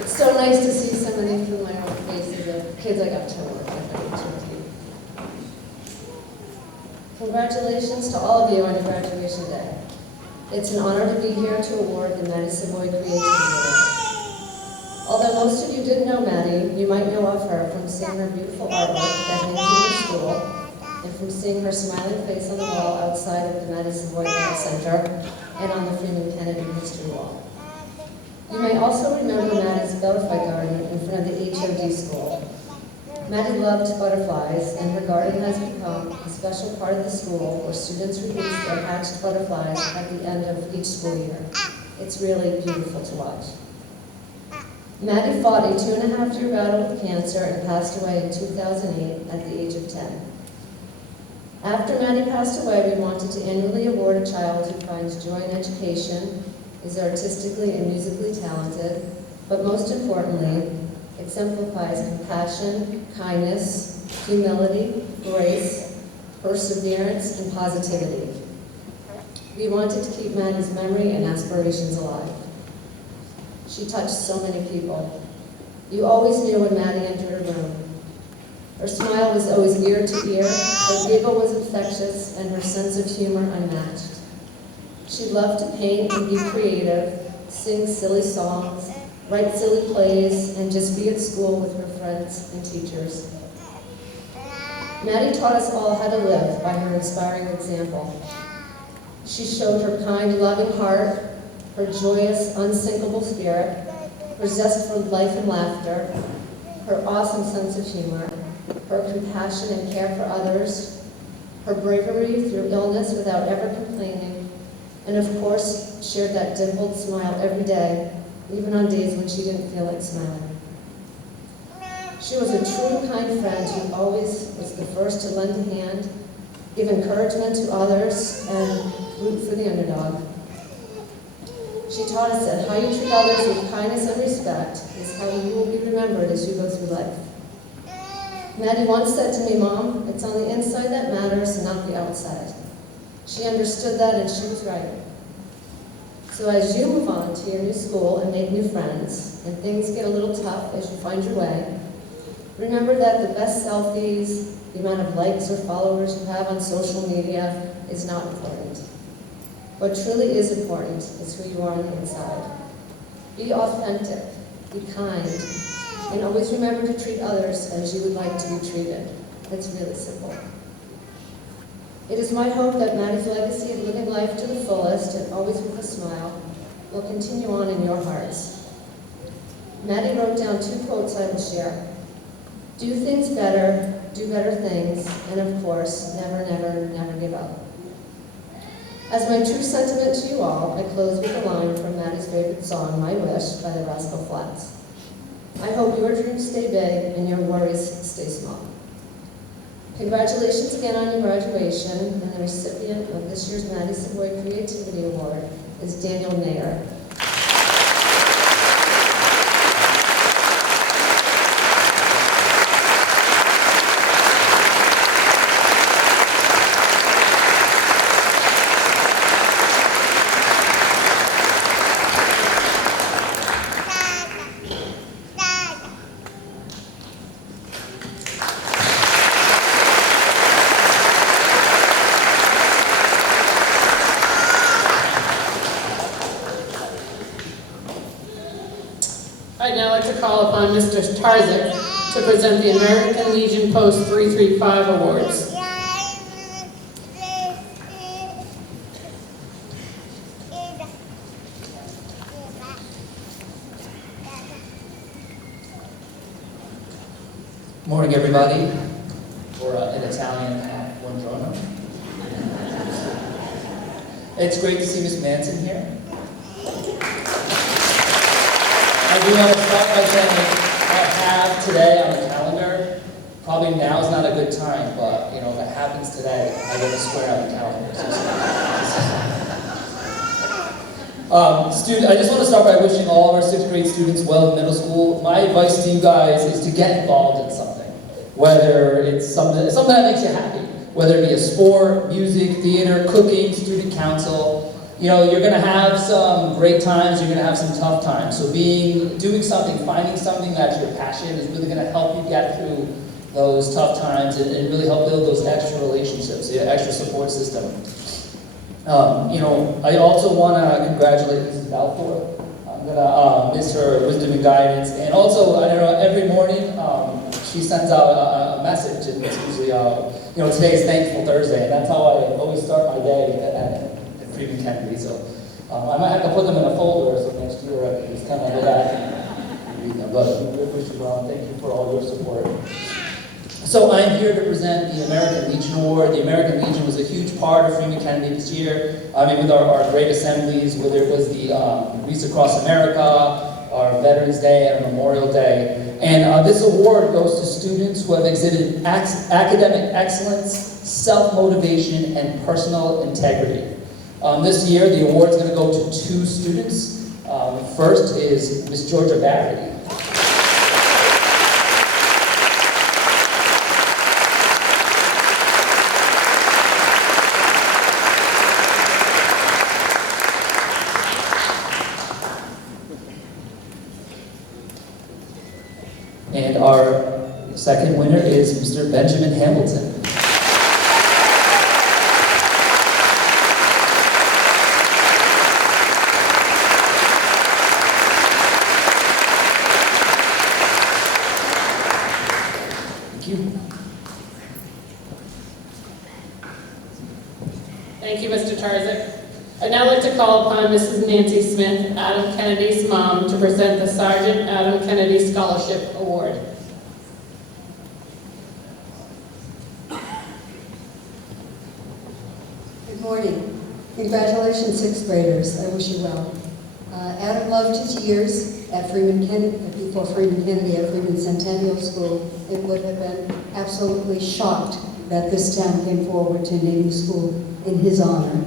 It's so nice to see so many familiar faces of kids I got to work with at HMT. Congratulations to all of you on your graduation day. It's an honor to be here to award the Maddie Savoy Creativity Award. Although most of you didn't know Maddie, you might know of her from seeing her beautiful artwork that hangs in your school, and from seeing her smiling face on the wall outside of the Maddie Savoy Art Center and on the Freeman-Kennedy History Wall. You may also remember Maddie's butterfly garden in front of the HOD school. Maddie loved butterflies, and her garden has become a special part of the school where students release their hatched butterflies at the end of each school year. It's really beautiful to watch. Maddie fought a 2.5-year battle with cancer and passed away in 2008 at the age of 10. After Maddie passed away, we wanted to annually award a child who finds joy in education, is artistically and musically talented, but most importantly, exemplifies compassion, kindness, humility, grace, perseverance, and positivity. We wanted to keep Maddie's memory and aspirations alive. She touched so many people. You always knew when Maddie entered a room. Her smile was always ear to ear, her giggle was infectious, and her sense of humor unmatched. She loved to paint and be creative, sing silly songs, write silly plays, and just be at school with her friends and teachers. Maddie taught us all how to live by her inspiring example. She showed her kind, loving heart, her joyous, unsinkable spirit, her zest for life and laughter, her awesome sense of humor, her compassion and care for others, her bravery through illness without ever complaining, and of course, shared that dimpled smile every day, even on days when she didn't feel like smiling. She was a true, kind friend who always was the first to lend a hand, give encouragement to others, and root for the underdog. She taught us that how you treat others with kindness and respect is how you will be remembered as you go through life. Maddie once said to me, "Mom, it's on the inside that matters, not the outside." She understood that, and she was right. So as you move on to your new school and make new friends, and things get a little tough as you find your way, remember that the best selfies, the amount of likes or followers you have on social media is not important. What truly is important is who you are on the inside. Be authentic, be kind, and always remember to treat others as you would like to be treated. It's really simple. It is my hope that Maddie's legacy of living life to the fullest and always with a smile will continue on in your hearts. Maddie wrote down 2 quotes I will share. Do things better, do better things, and of course, never, never, never give up. As my true sentiment to you all, I close with a line from Maddie's favorite song, My Wish, by the Rascal Flatts. I hope your dreams stay big and your worries stay small. Congratulations again on your graduation, and the recipient of this year's Maddie Savoy Creativity Award is Daniel Nayer. I'd now like to call upon Mr. Tarzik to present the American Legion Post 335 Awards. Morning, everybody, or in Italian, buongiorno. It's great to see Miss Manson here. I do want to start by saying I have today on the calendar, probably now is not a good time, but if it happens today, I get a square on the calendar. I just want to start by wishing all of our 6th grade students well in middle school. My advice to you guys is to get involved in something, whether it's something that makes you happy, whether it be a sport, music, theater, cooking, student council. You're going to have some great times, you're going to have some tough times. So doing something, finding something that's your passion is really going to help you get through those tough times and really help build those extra relationships, the extra support system. I also want to congratulate Mrs. Balfour. I'm going to miss her wisdom and guidance. And also, every morning she sends out a message, and it's usually, today is Thankful Thursday, and that's how I always start my day at Freeman-Kennedy, so I might have to put them in a folder so next year I can just kind of go back and read them. But we wish you well, and thank you for all your support. So I'm here to present the American Legion Award. The American Legion was a huge part of Freeman-Kennedy this year. With our great assemblies, whether it was the Grease Across America, our Veterans Day, and Memorial Day. And this award goes to students who have exhibited academic excellence, self-motivation, and personal integrity. This year, the award is going to go to 2 students. First is Miss Georgia Barry. And our second winner is Mr. Benjamin Hamilton. Thank you, Mr. Tarzik. I'd now like to call upon Mrs. Nancy Smith, Adam Kennedy's mom, to present the Sergeant Adam Kennedy Scholarship Award. morning. Congratulations, sixth graders. I wish you well. Adam loved his years at Freeman-Kennedy, before Freeman-Kennedy at Freeman Centennial School. It would have been absolutely shocked that this town came forward to naming school in his honor.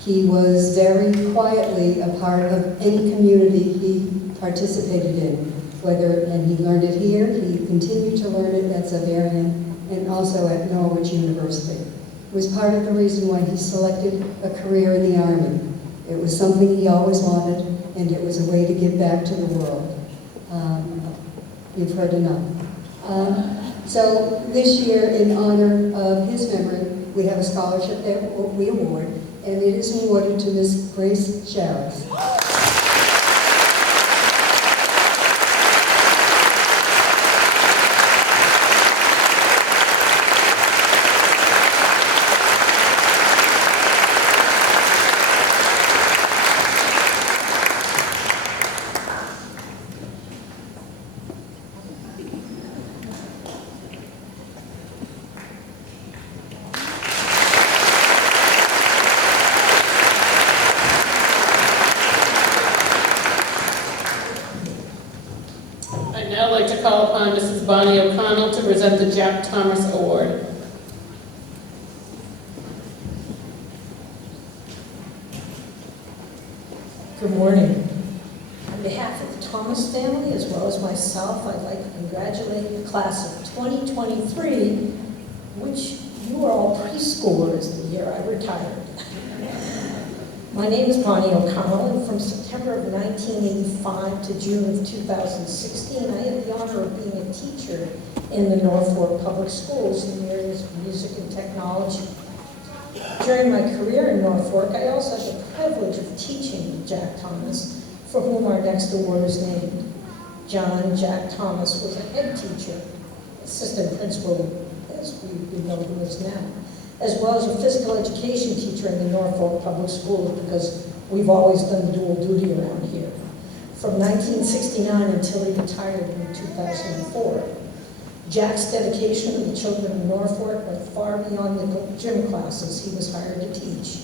He was very quietly a part of any community he participated in, and he learned it here, he continued to learn it at Xaverian, and also at Norwich University. It was part of the reason why he selected a career in the Army. It was something he always wanted, and it was a way to give back to the world. You've heard enough. So this year, in honor of his memory, we have a scholarship that we award, and it is awarded to Miss Grace Sharif. I'd now like to call upon Mrs. Bonnie O'Connell to present the Jack Thomas Award. Good morning. On behalf of the Thomas family, as well as myself, I'd like to congratulate the class of 2023, which you were all preschoolers the year I retired. My name is Bonnie O'Connell, and from September of 1985 to June of 2016, I had the honor of being a teacher in the Norfolk Public Schools in the areas of music and technology. During my career in Norfolk, I also had the privilege of teaching Jack Thomas, for whom our next award is named. John Jack Thomas was a head teacher, assistant principal, as we know him as now, as well as a physical education teacher in the Norfolk Public Schools, because we've always done dual duty around here. From 1969 until he retired in 2004. Jack's dedication to the children of Norfolk went far beyond the gym classes he was hired to teach.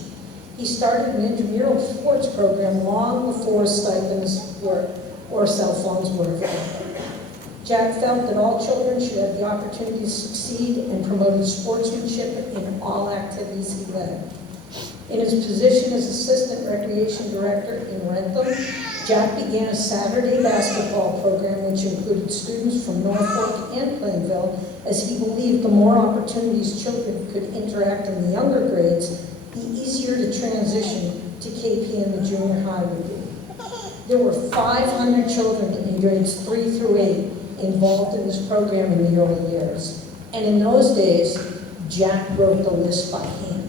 He started an intramural sports program long before stipends or cell phones were available. Jack felt that all children should have the opportunity to succeed and promoted sportsmanship in all activities he led. In his position as Assistant Recreation Director in Rentham, Jack began a Saturday basketball program which included students from Norfolk and Plainville, as he believed the more opportunities children could interact in the younger grades, the easier to transition to KP and the junior high would be. There were 500 children in grades 3 through 8 involved in this program in the early years. And in those days, Jack wrote the list by hand.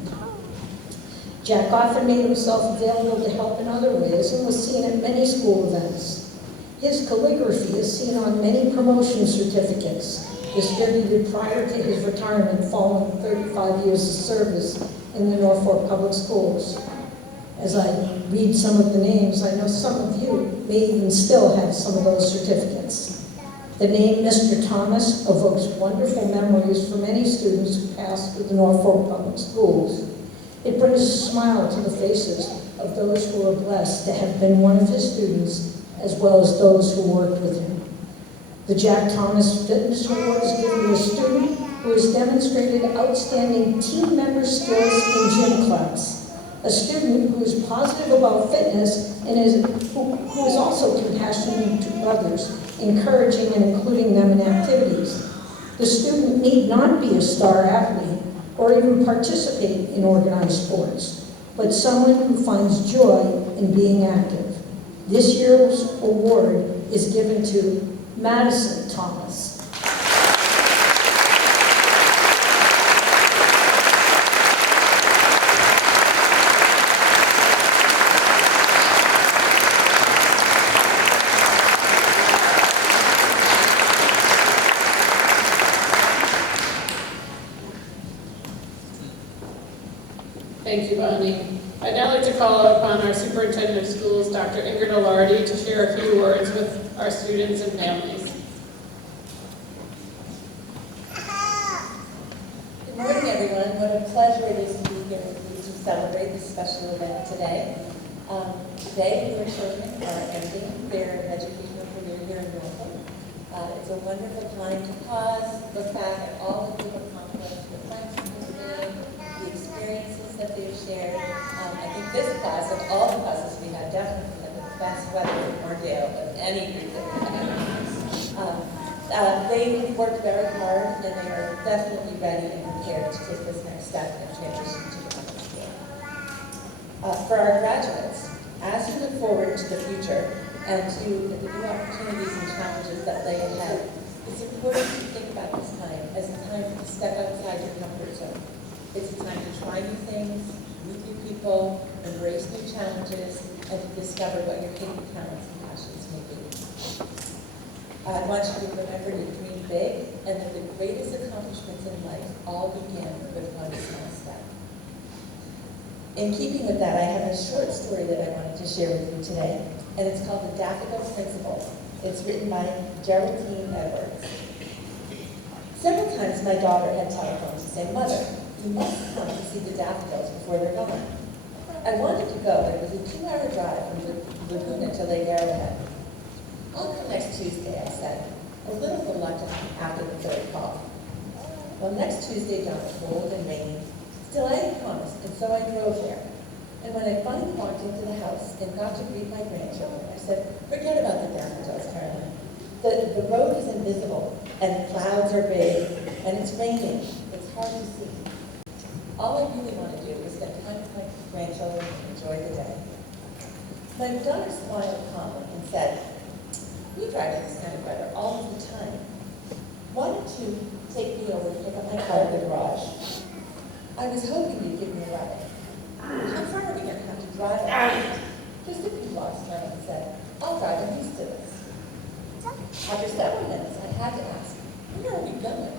Jack often made himself available to help in other ways and was seen at many school events. His calligraphy is seen on many promotion certificates distributed prior to his retirement following 35 years of service in the Norfolk Public Schools. As I read some of the names, I know some of you may even still have some of those certificates. The name Mr. Thomas evokes wonderful memories for many students who passed through the Norfolk Public Schools. It brings a smile to the faces of those who are blessed to have been one of his students, as well as those who worked with him. The Jack Thomas Fitness Award is given to a student who has demonstrated outstanding team member skills in gym class, a student who is positive about fitness and who is also compassionate to others, encouraging and including them in activities. The student need not be a star athlete or even participate in organized sports, but someone who finds joy in being active. This year's award is given to Madison Thomas. Thank you, Bonnie. I'd now like to call upon our Superintendent of Schools, Dr. Ingrid Alardi, to share a few words with our students and families. Good morning, everyone. What a pleasure it is to be here with you celebrate this special event today. Today, your children are ending their educational career here in Norfolk. It's a wonderful time to pause, look back at all that you've accomplished, the friends you've made, the experiences that they've shared. I think this class, of all the classes we had, definitely had the best weather in Oradell of any group that we had. They worked very hard, and they are definitely ready and prepared to take this next step and transition to the public school. For our graduates, as you look forward to the future and to the new opportunities and challenges that lay ahead, it's important to think about this time as a time to step outside your comfort zone. It's a time to try new things, meet new people, embrace new challenges, and to discover what your hidden talents and passions may be. I want you to remember to dream big, and that the greatest accomplishments in life all begin with one small step. In keeping with that, I have a short story that I wanted to share with you today, and it's called The Daffodil Principle. It's written by Geraldine Edwards. Several times my daughter had telephoned to say, "Mother, you must come to see the daffodils before they're gone." I wanted to go, but it was a 2-hour drive from Laguna to Lake Arrowhead. "I'll come next Tuesday," I said, a little reluctant after the third call. Well, next Tuesday dawned cold and rainy. Still, I had promised, and so I drove there. And when I finally walked into the house and got to greet my grandchildren, I said, "Forget about the daffodils, Caroline. The road is invisible, and the clouds are big, and it's raining. It's hard to see. All I really want to do is spend time with my grandchildren and enjoy the day." My daughter smiled calmly and said, "We drive in this kind of weather all of the time. Why don't you take me over and pick up my car at the garage? I was hoping you'd give me a ride." "How far are we going to have to drive?" "Just a few blocks," Caroline said. "I'll drive. I'm used to this." After several minutes, I had to ask, "Where are we going?"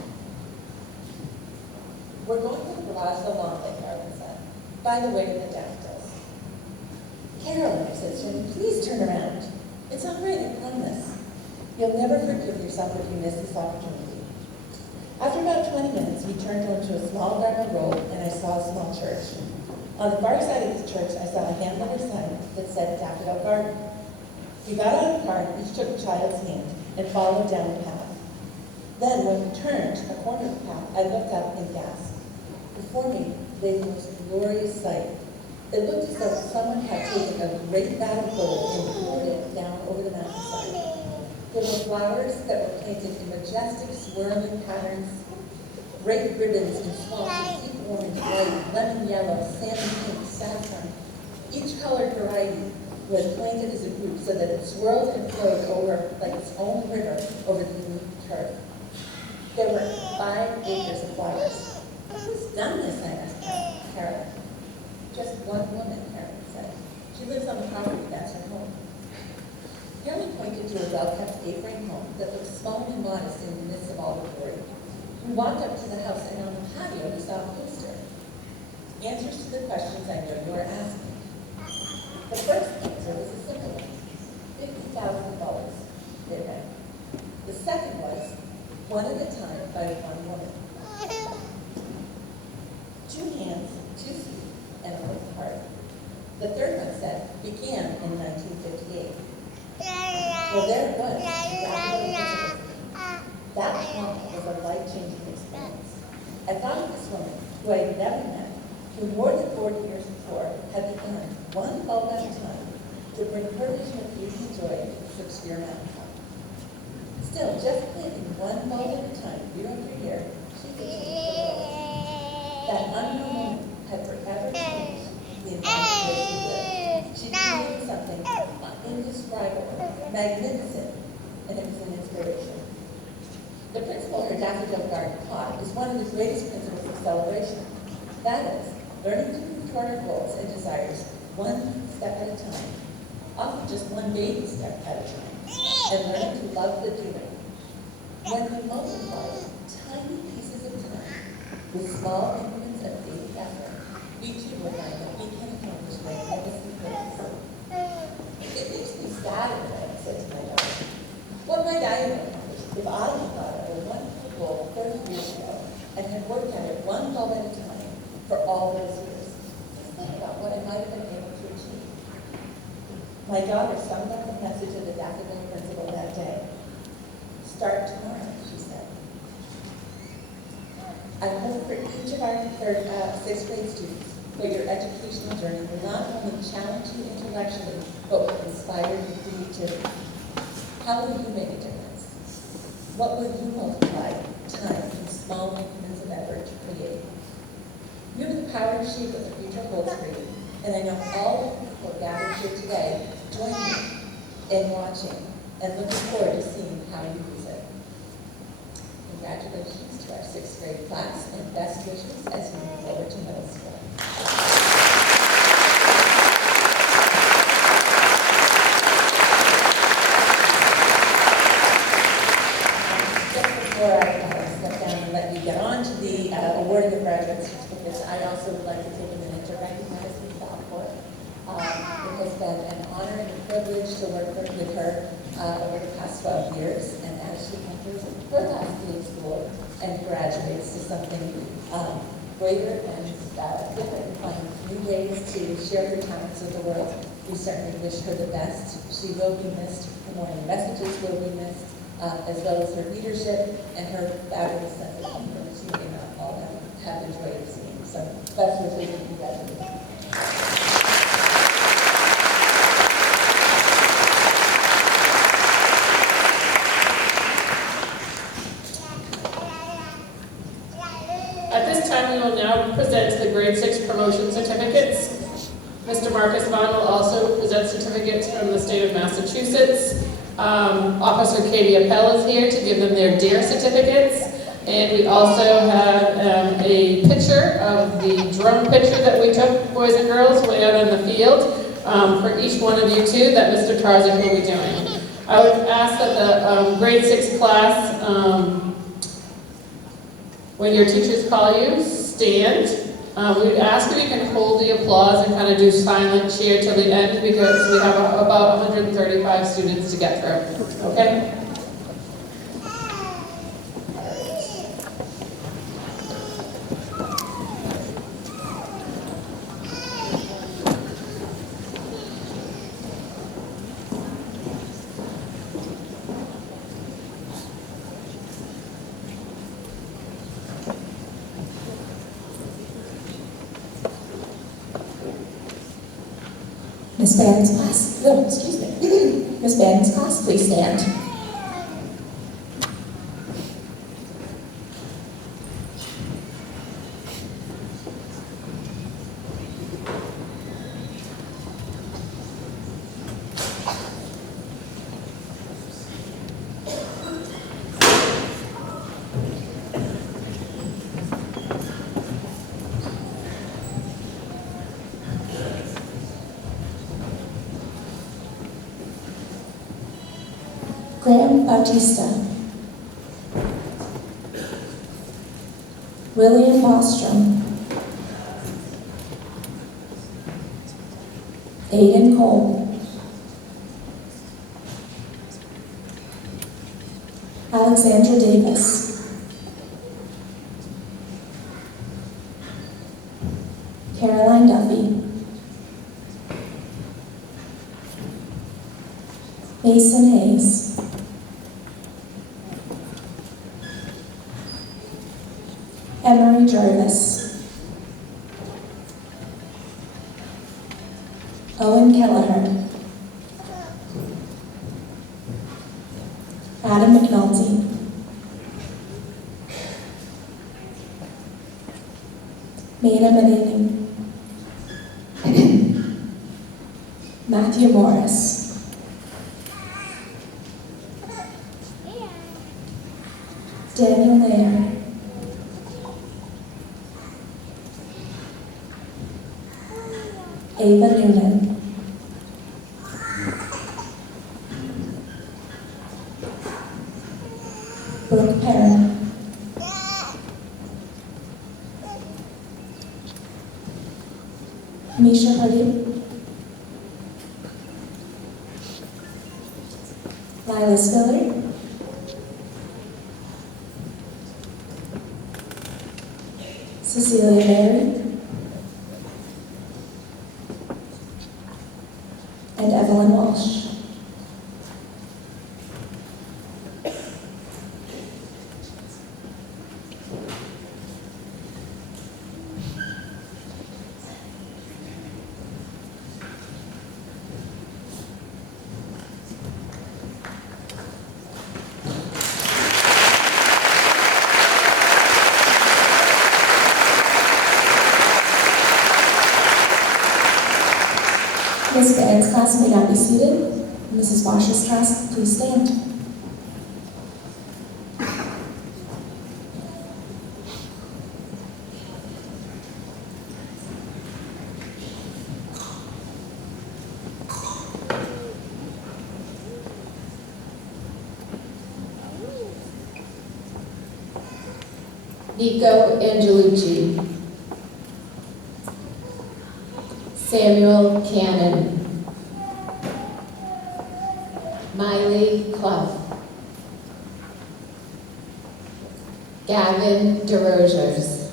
"We're going to the garage of the lawn," Caroline said. "By the way to the daffodils." "Caroline," I said, "please turn around. It's all right, I promise. You'll never forgive yourself if you miss this opportunity." After about 20 minutes, we turned onto a small gravel road, and I saw a small church. On the far side of the church, I saw a hand-letter sign that said Daffodil Garden. We got out of the car, and each took a child's hand and followed down the path. Then, when we turned a corner of the path, I looked up and gasped. Before me lay the most glorious sight. It looked as though someone had taken a great vat of gold and poured it down over the mountainside. There were flowers that were painted in majestic, swirling patterns, great ribbons and swathes of deep orange, white, lemon yellow, salmon pink, saffron. Each colored variety was planted as a group so that it swirled and flowed over like its own river over the unique turf. There were 5 acres of flowers. "Who's done this?" I asked Carol. "Just one woman," Carol said. "She lives on the property, that's her home." Carol pointed to a well-kept A-frame home that looked small and modest in the midst of all the glory. We walked up to the house, and on the patio we saw a poster. Answers to the questions I know you are asking. The first answer was a simple one. $50,000, they read. The second was, "One at a time by one woman." 2 hands, 2 feet, and a little heart. The third one said, "Began in 1958. Well, there it was. That moment was a life-changing experience. I thought of this woman, who I had never met, who more than 40 years before had begun one bulb at a time to bring her vision of beauty and joy to this obscure mountaintop. Still, just planting one bulb at a time, year after year, she could change the world. That unknown woman had forever changed the environment where she lived. She created something indescribable, magnificent, and it was an inspiration. The principle her Daffodil Garden taught is one of the greatest principles of celebration. That is, learning to move toward our goals and desires one step at a time, often just one baby step at a time, and learning to love the doing. When we multiply tiny pieces of time with small increments of daily effort, we too will find that we can accomplish magnificent things. It makes me sad when I say to my daughter, "What might I have accomplished if I had thought of a wonderful goal 30 years ago and had worked at it one bulb at a time for all those years?" what I might have been able to achieve. My daughter summed up the message of the daffodil principal that day. Start tomorrow, she said. I hope for each of our sixth grade students that your educational journey will not only challenge you intellectually, but will inspire your creativity. How will you make a difference? What will you multiply time in small increments of effort to create? You have the power to shape what the future holds for you, and I know all of the people gathered here today join me in watching and looking forward to seeing how you use it. Congratulations to our sixth grade class and best wishes as you move forward to middle school. Just before I step down and let you get on to the awarding of graduate certificates, I also would like to take a minute to recognize Ms. Balfour. It has been an honor and a privilege to work with her over the past 12 years, and as she enters her last day of school and graduates to something greater and different, and find new ways to share her talents with the world, we certainly wish her the best. She will be missed. Her morning messages will be missed, as well as her leadership and her fabulous sense of humor, which you may not all have enjoyed seeing. So best wishes and congratulations. At this time, we will now present the grade 6 promotion certificates. Mr. Marcus Vaughn will also present certificates from the state of Massachusetts. Officer Katie Appel is here to give them their DARE certificates. And we also have a picture of the drone picture that we took, boys and girls, way out on the field, for each one of you two that Mr. Tarzik will be doing. I would ask that the grade 6 class, when your teachers call you, stand. We would ask if you can hold the applause and kind of do silent cheer till the end, because we have about 135 students to get through. Okay? Miss Barron's class, no, excuse me. Miss Barron's class, please stand. Graham Bautista, William Bostrom, Aiden Cole, Alexandra Davis, Caroline Duffy, Mason Hayes, Emery Jarvis, Owen Kelleher, Adam McNulty, Mina Manning, Matthew Morris, Daniel Lair, Ava Noonan, Brooke Perrin, Misha Hardy, Lila Spiller, Cecilia Berry, and Evelyn Walsh. Ms. Barrett's class may now be seated. Mrs. Walsh's class, please stand. Nico Angelucci. Samuel Cannon. Miley Clough. Gavin DeRogers.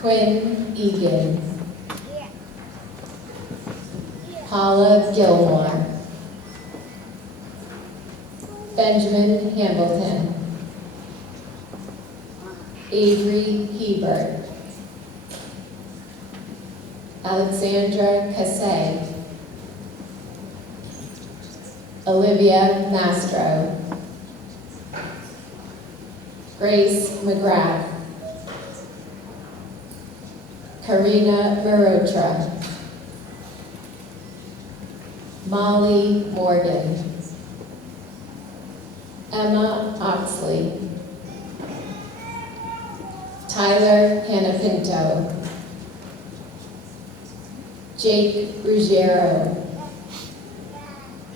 Quinn Egan. Paula Gilmore. Benjamin Hamilton. Avery Hebert. Alexandra Cassay. Olivia Mastro. Grace McGrath. Karina Marotra. Molly Morgan. Emma Oxley. Tyler Panapinto. Jake Ruggiero.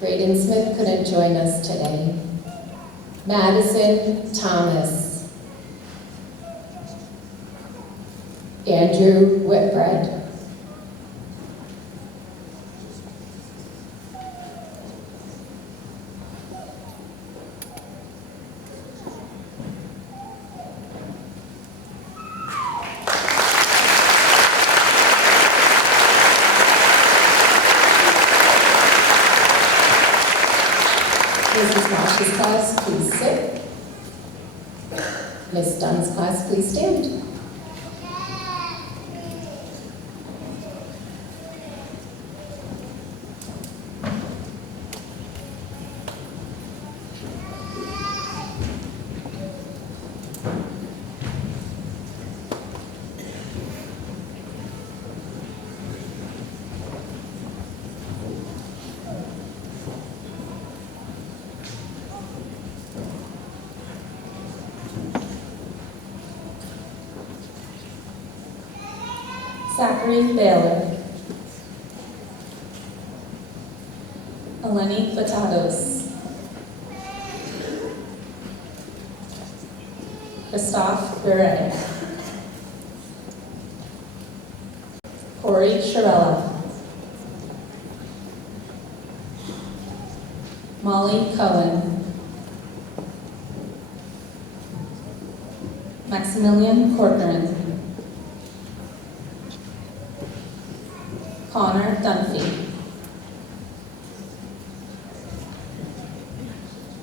Braden Smith couldn't join us today. Madison Thomas. Andrew Whitbread. Mrs. Walsh's class, please sit. Ms. Dunn's class, please stand. Zachary Baylor. Eleni Batados. Christophe Beret. Corey Sharella. Molly Cohen. Maximilian Corcoran. Connor Dunphy.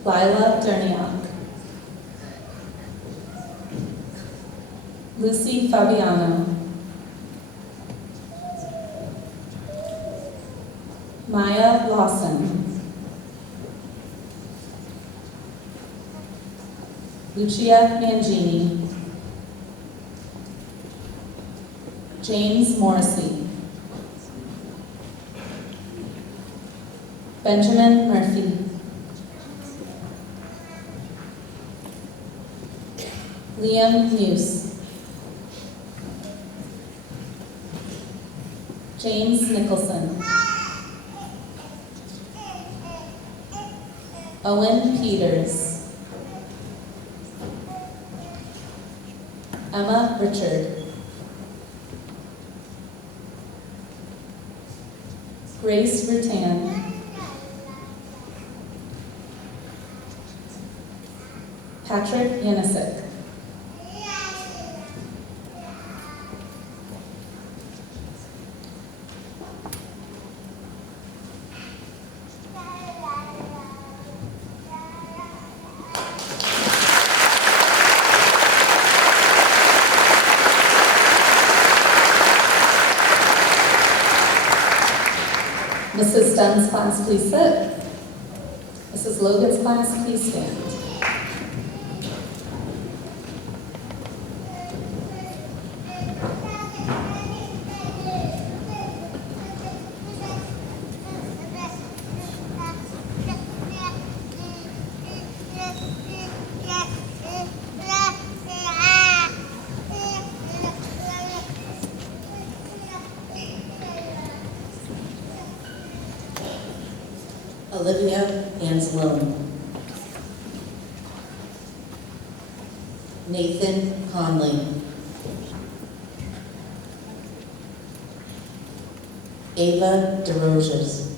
Lila Derniak. Lucy Fabiano. Maya Lawson. Lucia Mangini. James Morrissey. Benjamin Murphy. Liam Muse. James Nicholson. Owen Peters. Emma Richard. Grace Rutan. Patrick Yanisic. son's class, please sit. Mrs. Logan's class, please stand. Olivia Anselone. Nathan Conley. Ava DeRosiers.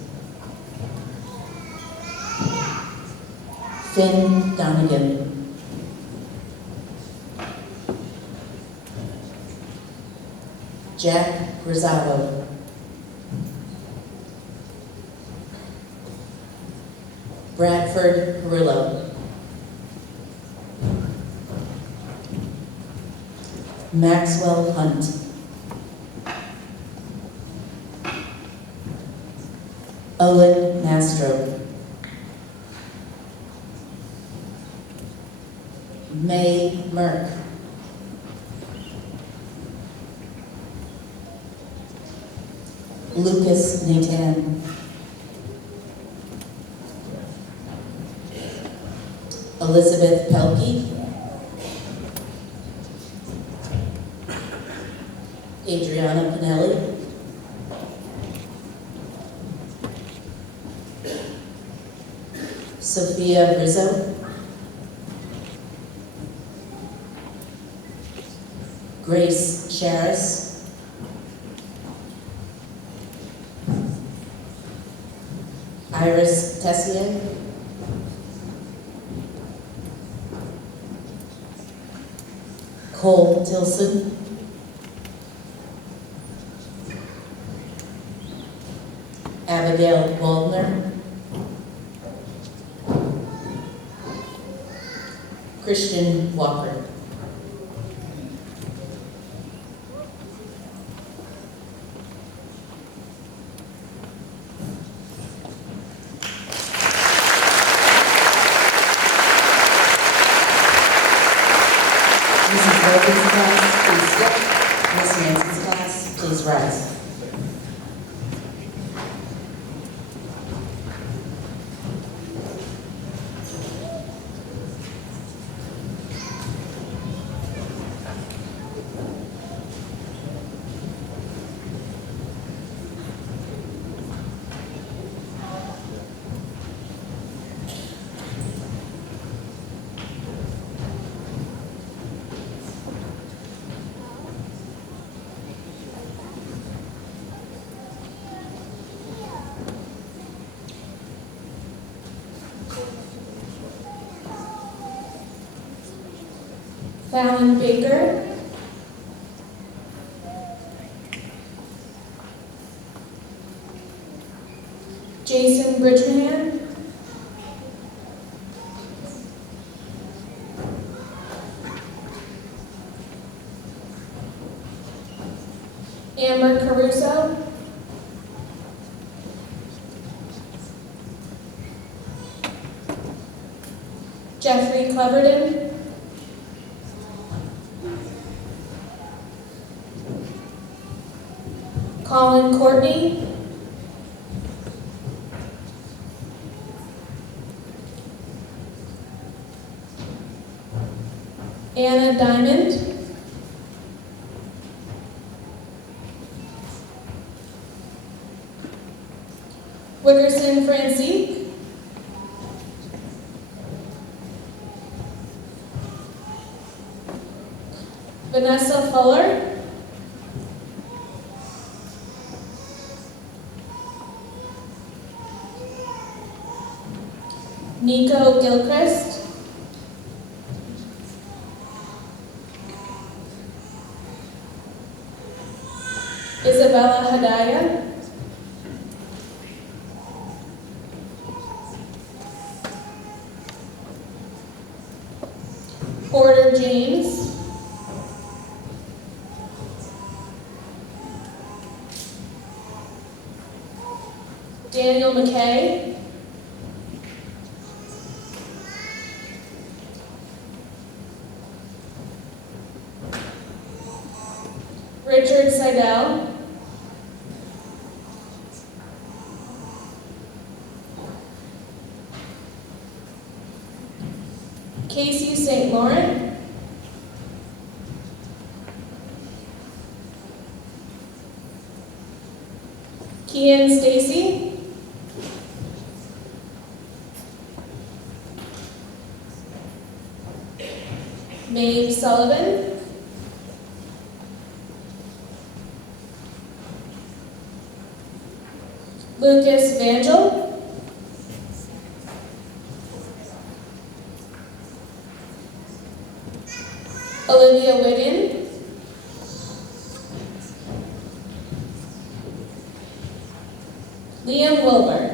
Finn Donegan. Jack Rosado. Bradford Perillo. Maxwell Hunt. Owen Mastro. May Merck. Lucas Natan. Elizabeth Pelkey. Adriana Pinelli. Sophia Rizzo. Grace Charis. Iris Tessier. Cole Tilson. Abigail Waldner. Christian Walker. Mrs. Logan's class, please sit. Miss Nancy's class, please rise. Fallon Baker. Jason Bridgman. Amber Caruso. Jeffrey Cleverton. Colin Courtney. Anna Diamond. Wickerson Francique. Vanessa Fuller. Nico Gilchrist. Isabella Hadaya. Porter James. Daniel McKay. Richard Seidel. Casey St. Laurent. Kian Stacy. Maeve Sullivan. Lucas Vangel. Olivia Wiggin. Liam Wilbur.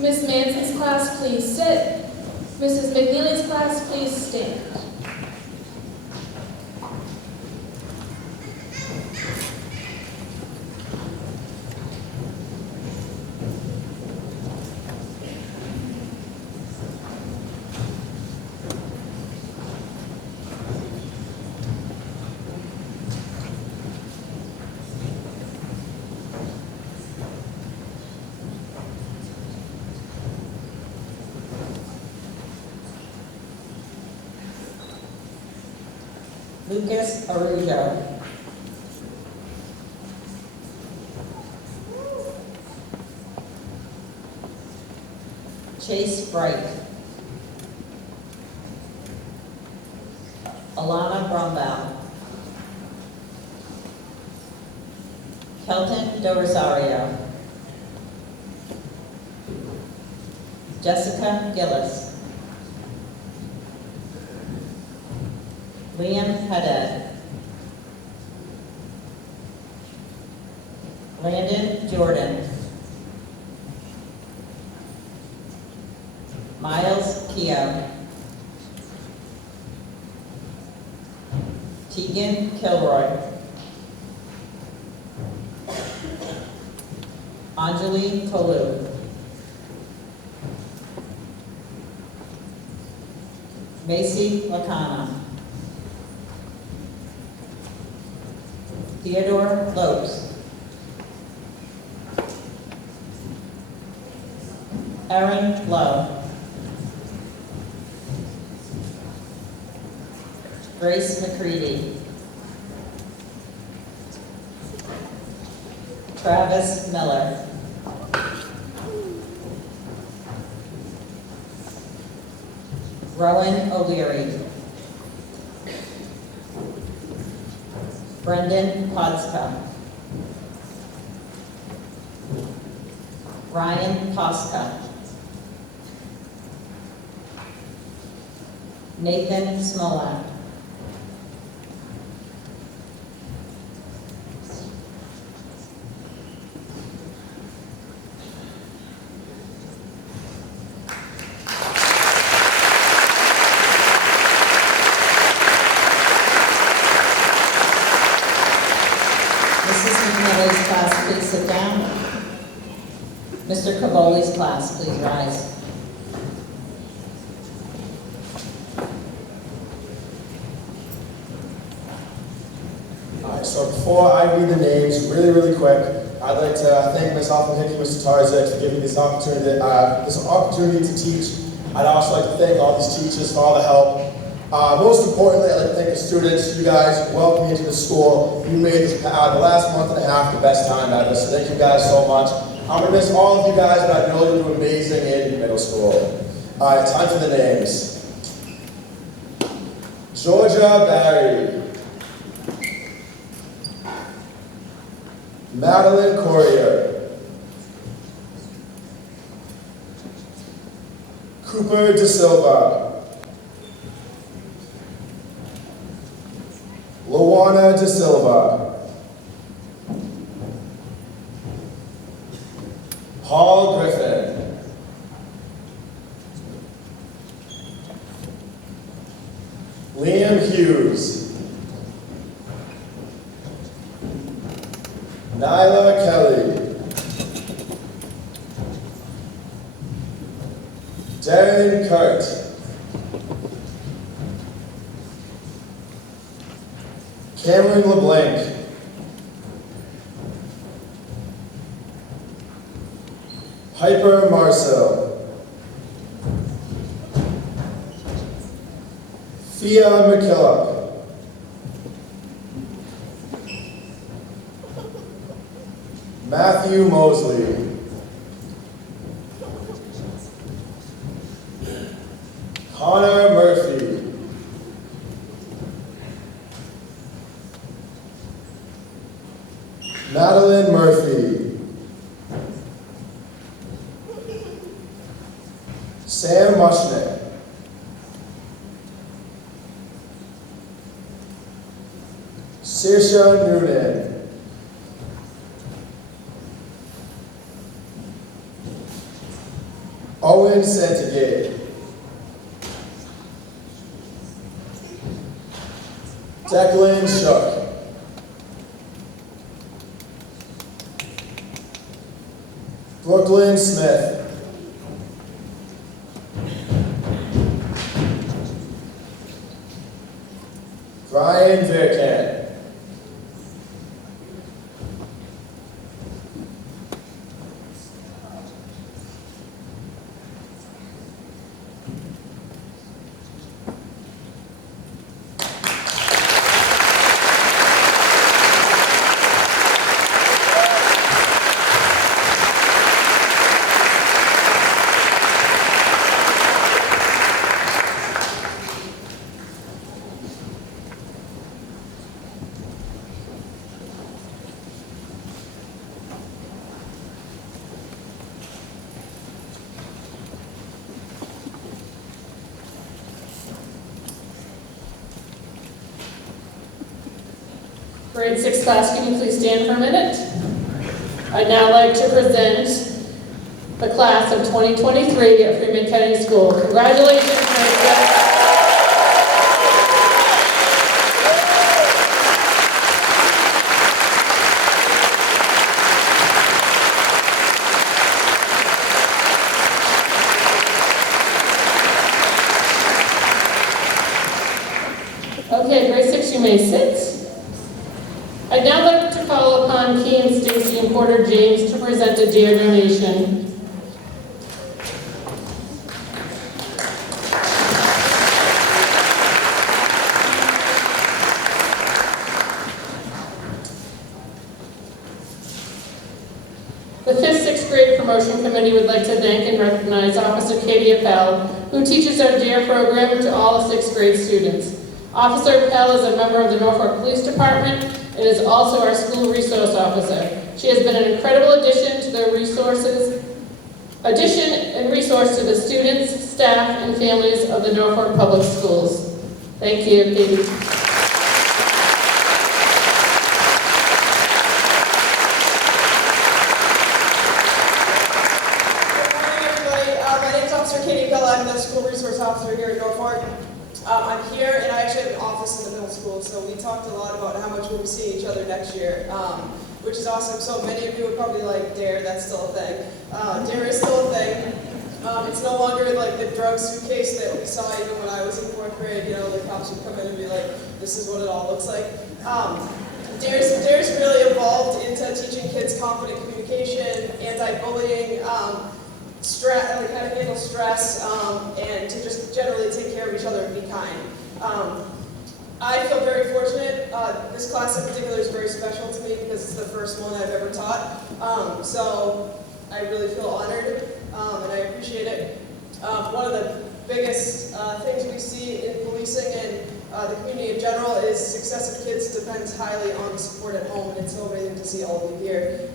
Miss Manson's class, please sit. Mrs. McNeely's class, please stand. Lucas Arujo. Chase Bright. Alana Brumbaugh. Kelton Do Rosario. Jessica Gillis. Liam Haddad. Landon Jordan. Miles Keogh. Tegan Kilroy. Anjali Tolu. Macy Lacana. Theodore Lopes. Erin Lowe. Grace McCready. Travis Miller. Rowan O'Leary. Brendan Podska. Ryan Posca. Nathan Smollett. Mr. Cavoli's class, please rise. All right, so before I read the names really quick, I'd like to thank Ms. Hoffman-Hickey, Mr. Tarzan, for giving me this opportunity to teach. I'd also like to thank all these teachers for all the help. Most importantly, I'd like to thank the students. You guys welcomed me into the school. You made this, the last month and a half the best time ever, so thank you guys so much. I'm going to miss all of you guys, but I know you'll do amazing in middle school. All right, time for the names. Georgia Barry. Madeline Corrier. Cooper De Silva. Paul Griffin. Liam Hughes. Nyla Kelly. Darren Kurt. Cameron LeBlanc. Piper Marceau. Fia McKillop. Matthew Mosley. Connor Murphy. Madeline Murphy. Sam Mushnick. Saoirse Noonan. Owen Santigate. Declan Shook. Brooklyn Smith. Brian Verkan. Grade 6 class, can you please stand for a minute? I'd now like to present the class of 2023 at Freeman-Kennedy School. Congratulations, grade 6. Okay, grade 6, you may sit. I'd now like to call upon Kean Stacy and Porter James to present a deer donation. The 5th, 6th grade promotion committee would like to thank and recognize Officer Katie Appel, who teaches our DARE program to all 6th grade students. Officer Appel is a member of the Norfolk Police Department and is also our school resource officer. She has been an incredible addition to the resource to the students, staff, and families of the Norfolk Public Schools. Thank you, Katie. I'm the school resource officer here at Norfolk. I'm here, and I actually have an office in the middle school, so we talked a lot about how much we'll be seeing each other next year, which is awesome. So many of you are probably like, DARE, that's still a thing. DARE is still a thing. It's no longer like the drug suitcase that we saw even when I was in 4th grade. You know, the cops would come in and be like, this is what it all looks like. DARE's really evolved into teaching kids confident communication, anti-bullying, how to handle stress, and to just generally take care of each other and be kind. I feel very fortunate. This class in particular is very special to me because it's the first one I've ever taught. So I really feel honored, and I appreciate it. One of the biggest things we see in policing and the community in general is success of kids depends highly on the support at home, and it's so amazing to see all of you here.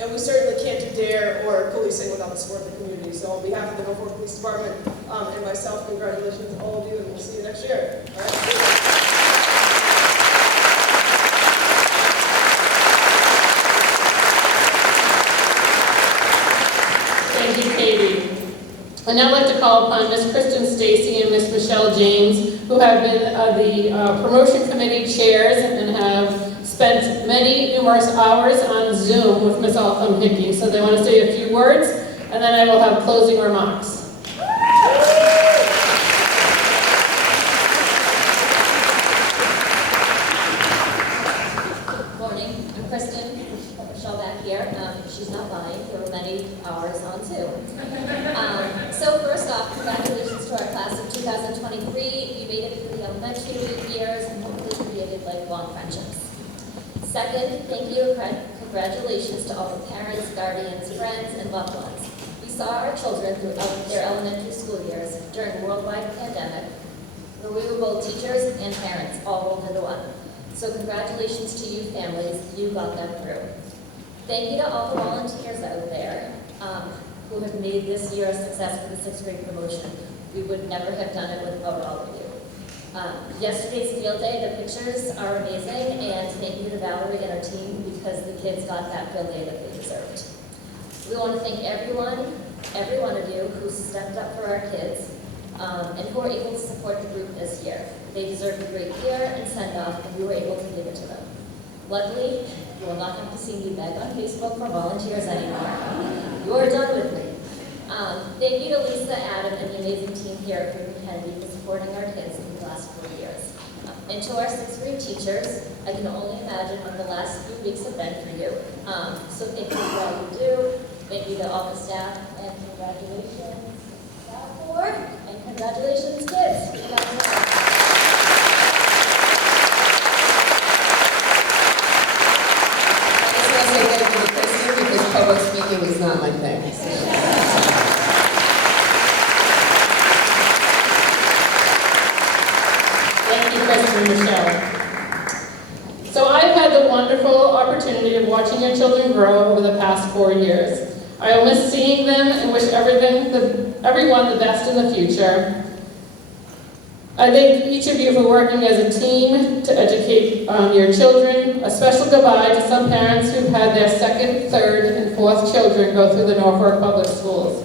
And we certainly can't do DARE or policing without the support of the community. So on behalf of the Norfolk Police Department and myself, congratulations to all of you, and we'll see you next year. All right? I'd now like to call upon Ms. Kristen Stacy and Ms. Michelle James, who have been the promotion committee chairs and have spent many numerous hours on Zoom with Ms. Altham Hickey. So they want to say a few words, and then I will have closing remarks. Michelle back here. She's not lying. There were many hours on Zoom. So first off, congratulations to our class of 2023. You made it through the elementary years and hopefully created lifelong friendships. Second, thank you and congratulations to all the parents, guardians, friends, and loved ones. We saw our children throughout their elementary school years during the worldwide pandemic, where we were both teachers and parents all rolled into one. So congratulations to you families, you got them through. Thank you to all the volunteers out there who have made this year a success for the 6th grade promotion. We would never have done it without all of you. Yesterday's field day, the pictures are amazing, and thank you to Valerie and her team because the kids got that field day that they deserved. We want to thank every one of you who stepped up for our kids and who were able to support the group this year. They deserve a great care and send-off, and we were able to give it to them. Luckily, you will not have to see me beg on Facebook for volunteers anymore. You're done with me. Thank you to Lisa, Adam, and the amazing team here at Freeman-Kennedy for supporting our kids in the last 4 years. And to our 6th grade teachers, I can only imagine what the last few weeks have been for you. So thank you for all you do. Thank you to all the staff, and congratulations, staff board, and congratulations, kids. Public speaking is not my thing. Thank you, Kristen and Michelle. So I've had the wonderful opportunity of watching your children grow over the past 4 years. I will miss seeing them and wish everyone the best in the future. I thank each of you for working as a team to educate your children. A special goodbye to some parents who've had their 2nd, 3rd, and 4th children go through the Norfolk Public Schools.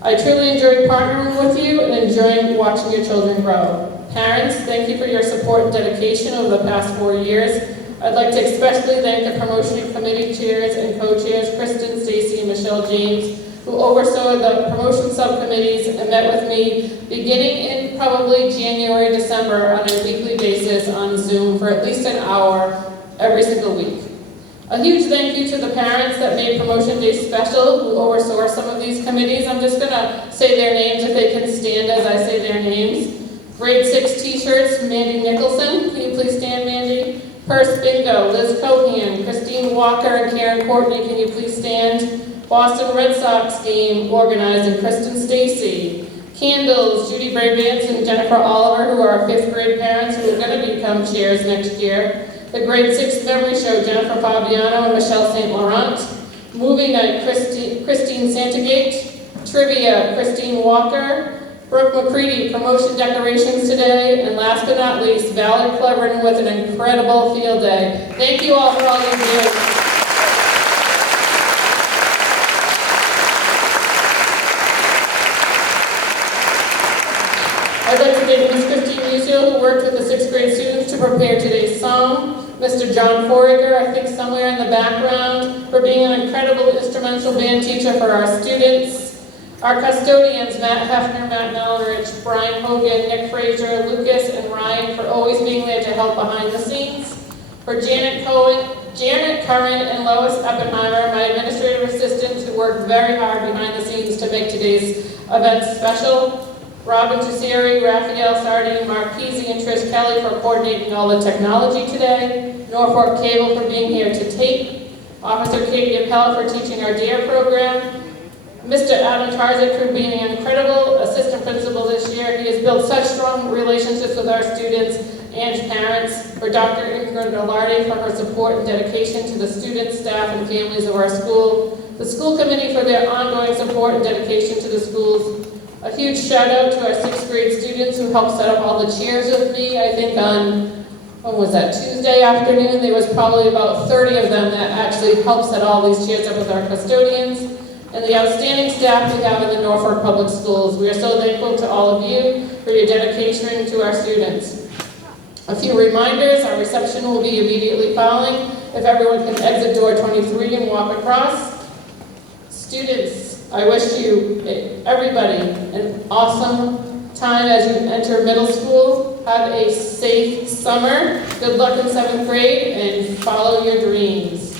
I truly enjoyed partnering with you and enjoying watching your children grow. Parents, thank you for your support and dedication over the past 4 years. I'd like to especially thank the promotion committee chairs and co-chairs, Kristen, Stacy, and Michelle James, who oversaw the promotion subcommittees and met with me beginning in probably January, December on a weekly basis on Zoom for at least an hour every single week. A huge thank you to the parents that made Promotion Day special who oversaw some of these committees. I'm just going to say their names if they can stand as I say their names. Grade 6 t-shirts, Mandy Nicholson. Can you please stand, Mandy? Purse Bingo, Liz Cohan, Christine Walker, and Karen Courtney. Can you please stand? Boston Red Sox game organizing Kristen Stacy. Candles, Judy Brabants and Jennifer Oliver, who are 5th grade parents who are going to become chairs next year. The grade 6 memory show, Jennifer Fabiano and Michelle St. Laurent. Movie night, Christine Santagate. Trivia, Christine Walker. Brooke McCready, promotion decorations today. And last but not least, Valerie Cleverin with an incredible field day. Thank you all for all you do. I'd like to thank Ms. Christine Musio, who worked with the 6th grade students to prepare today's song. Mr. John Forager, I think somewhere in the background, for being an incredible instrumental band teacher for our students. Our custodians, Matt Hefner, Matt Melrich, Brian Hogan, Nick Frazier, Lucas, and Ryan for always being there to help behind the scenes. For Janet Curran, and Lois Oppenheimer, my administrative assistants who worked very hard behind the scenes to make today's event special. Robin Tusseri, Raphael Sardine, Mark Peasy, and Trish Kelly for coordinating all the technology today. Norfolk Cable for being here to tape. Officer Katie Appel for teaching our DARE program. Mr. Adam Tarzik for being an incredible assistant principal this year. He has built such strong relationships with our students and parents. For Dr. Ingrid Velarde for her support and dedication to the students, staff, and families of our school. The school committee for their ongoing support and dedication to the schools. A huge shout out to our 6th grade students who helped set up all the chairs with me. I think on, when was that, Tuesday afternoon, there was probably about 30 of them that actually helped set all these chairs up with our custodians. and the outstanding staff we have in the Norfolk Public Schools. We are so thankful to all of you for your dedication to our students. A few reminders, our reception will be immediately following. If everyone can exit door 23 and walk across. Students, I wish you, everybody, an awesome time as you enter middle school. Have a safe summer. Good luck in 7th grade and follow your dreams.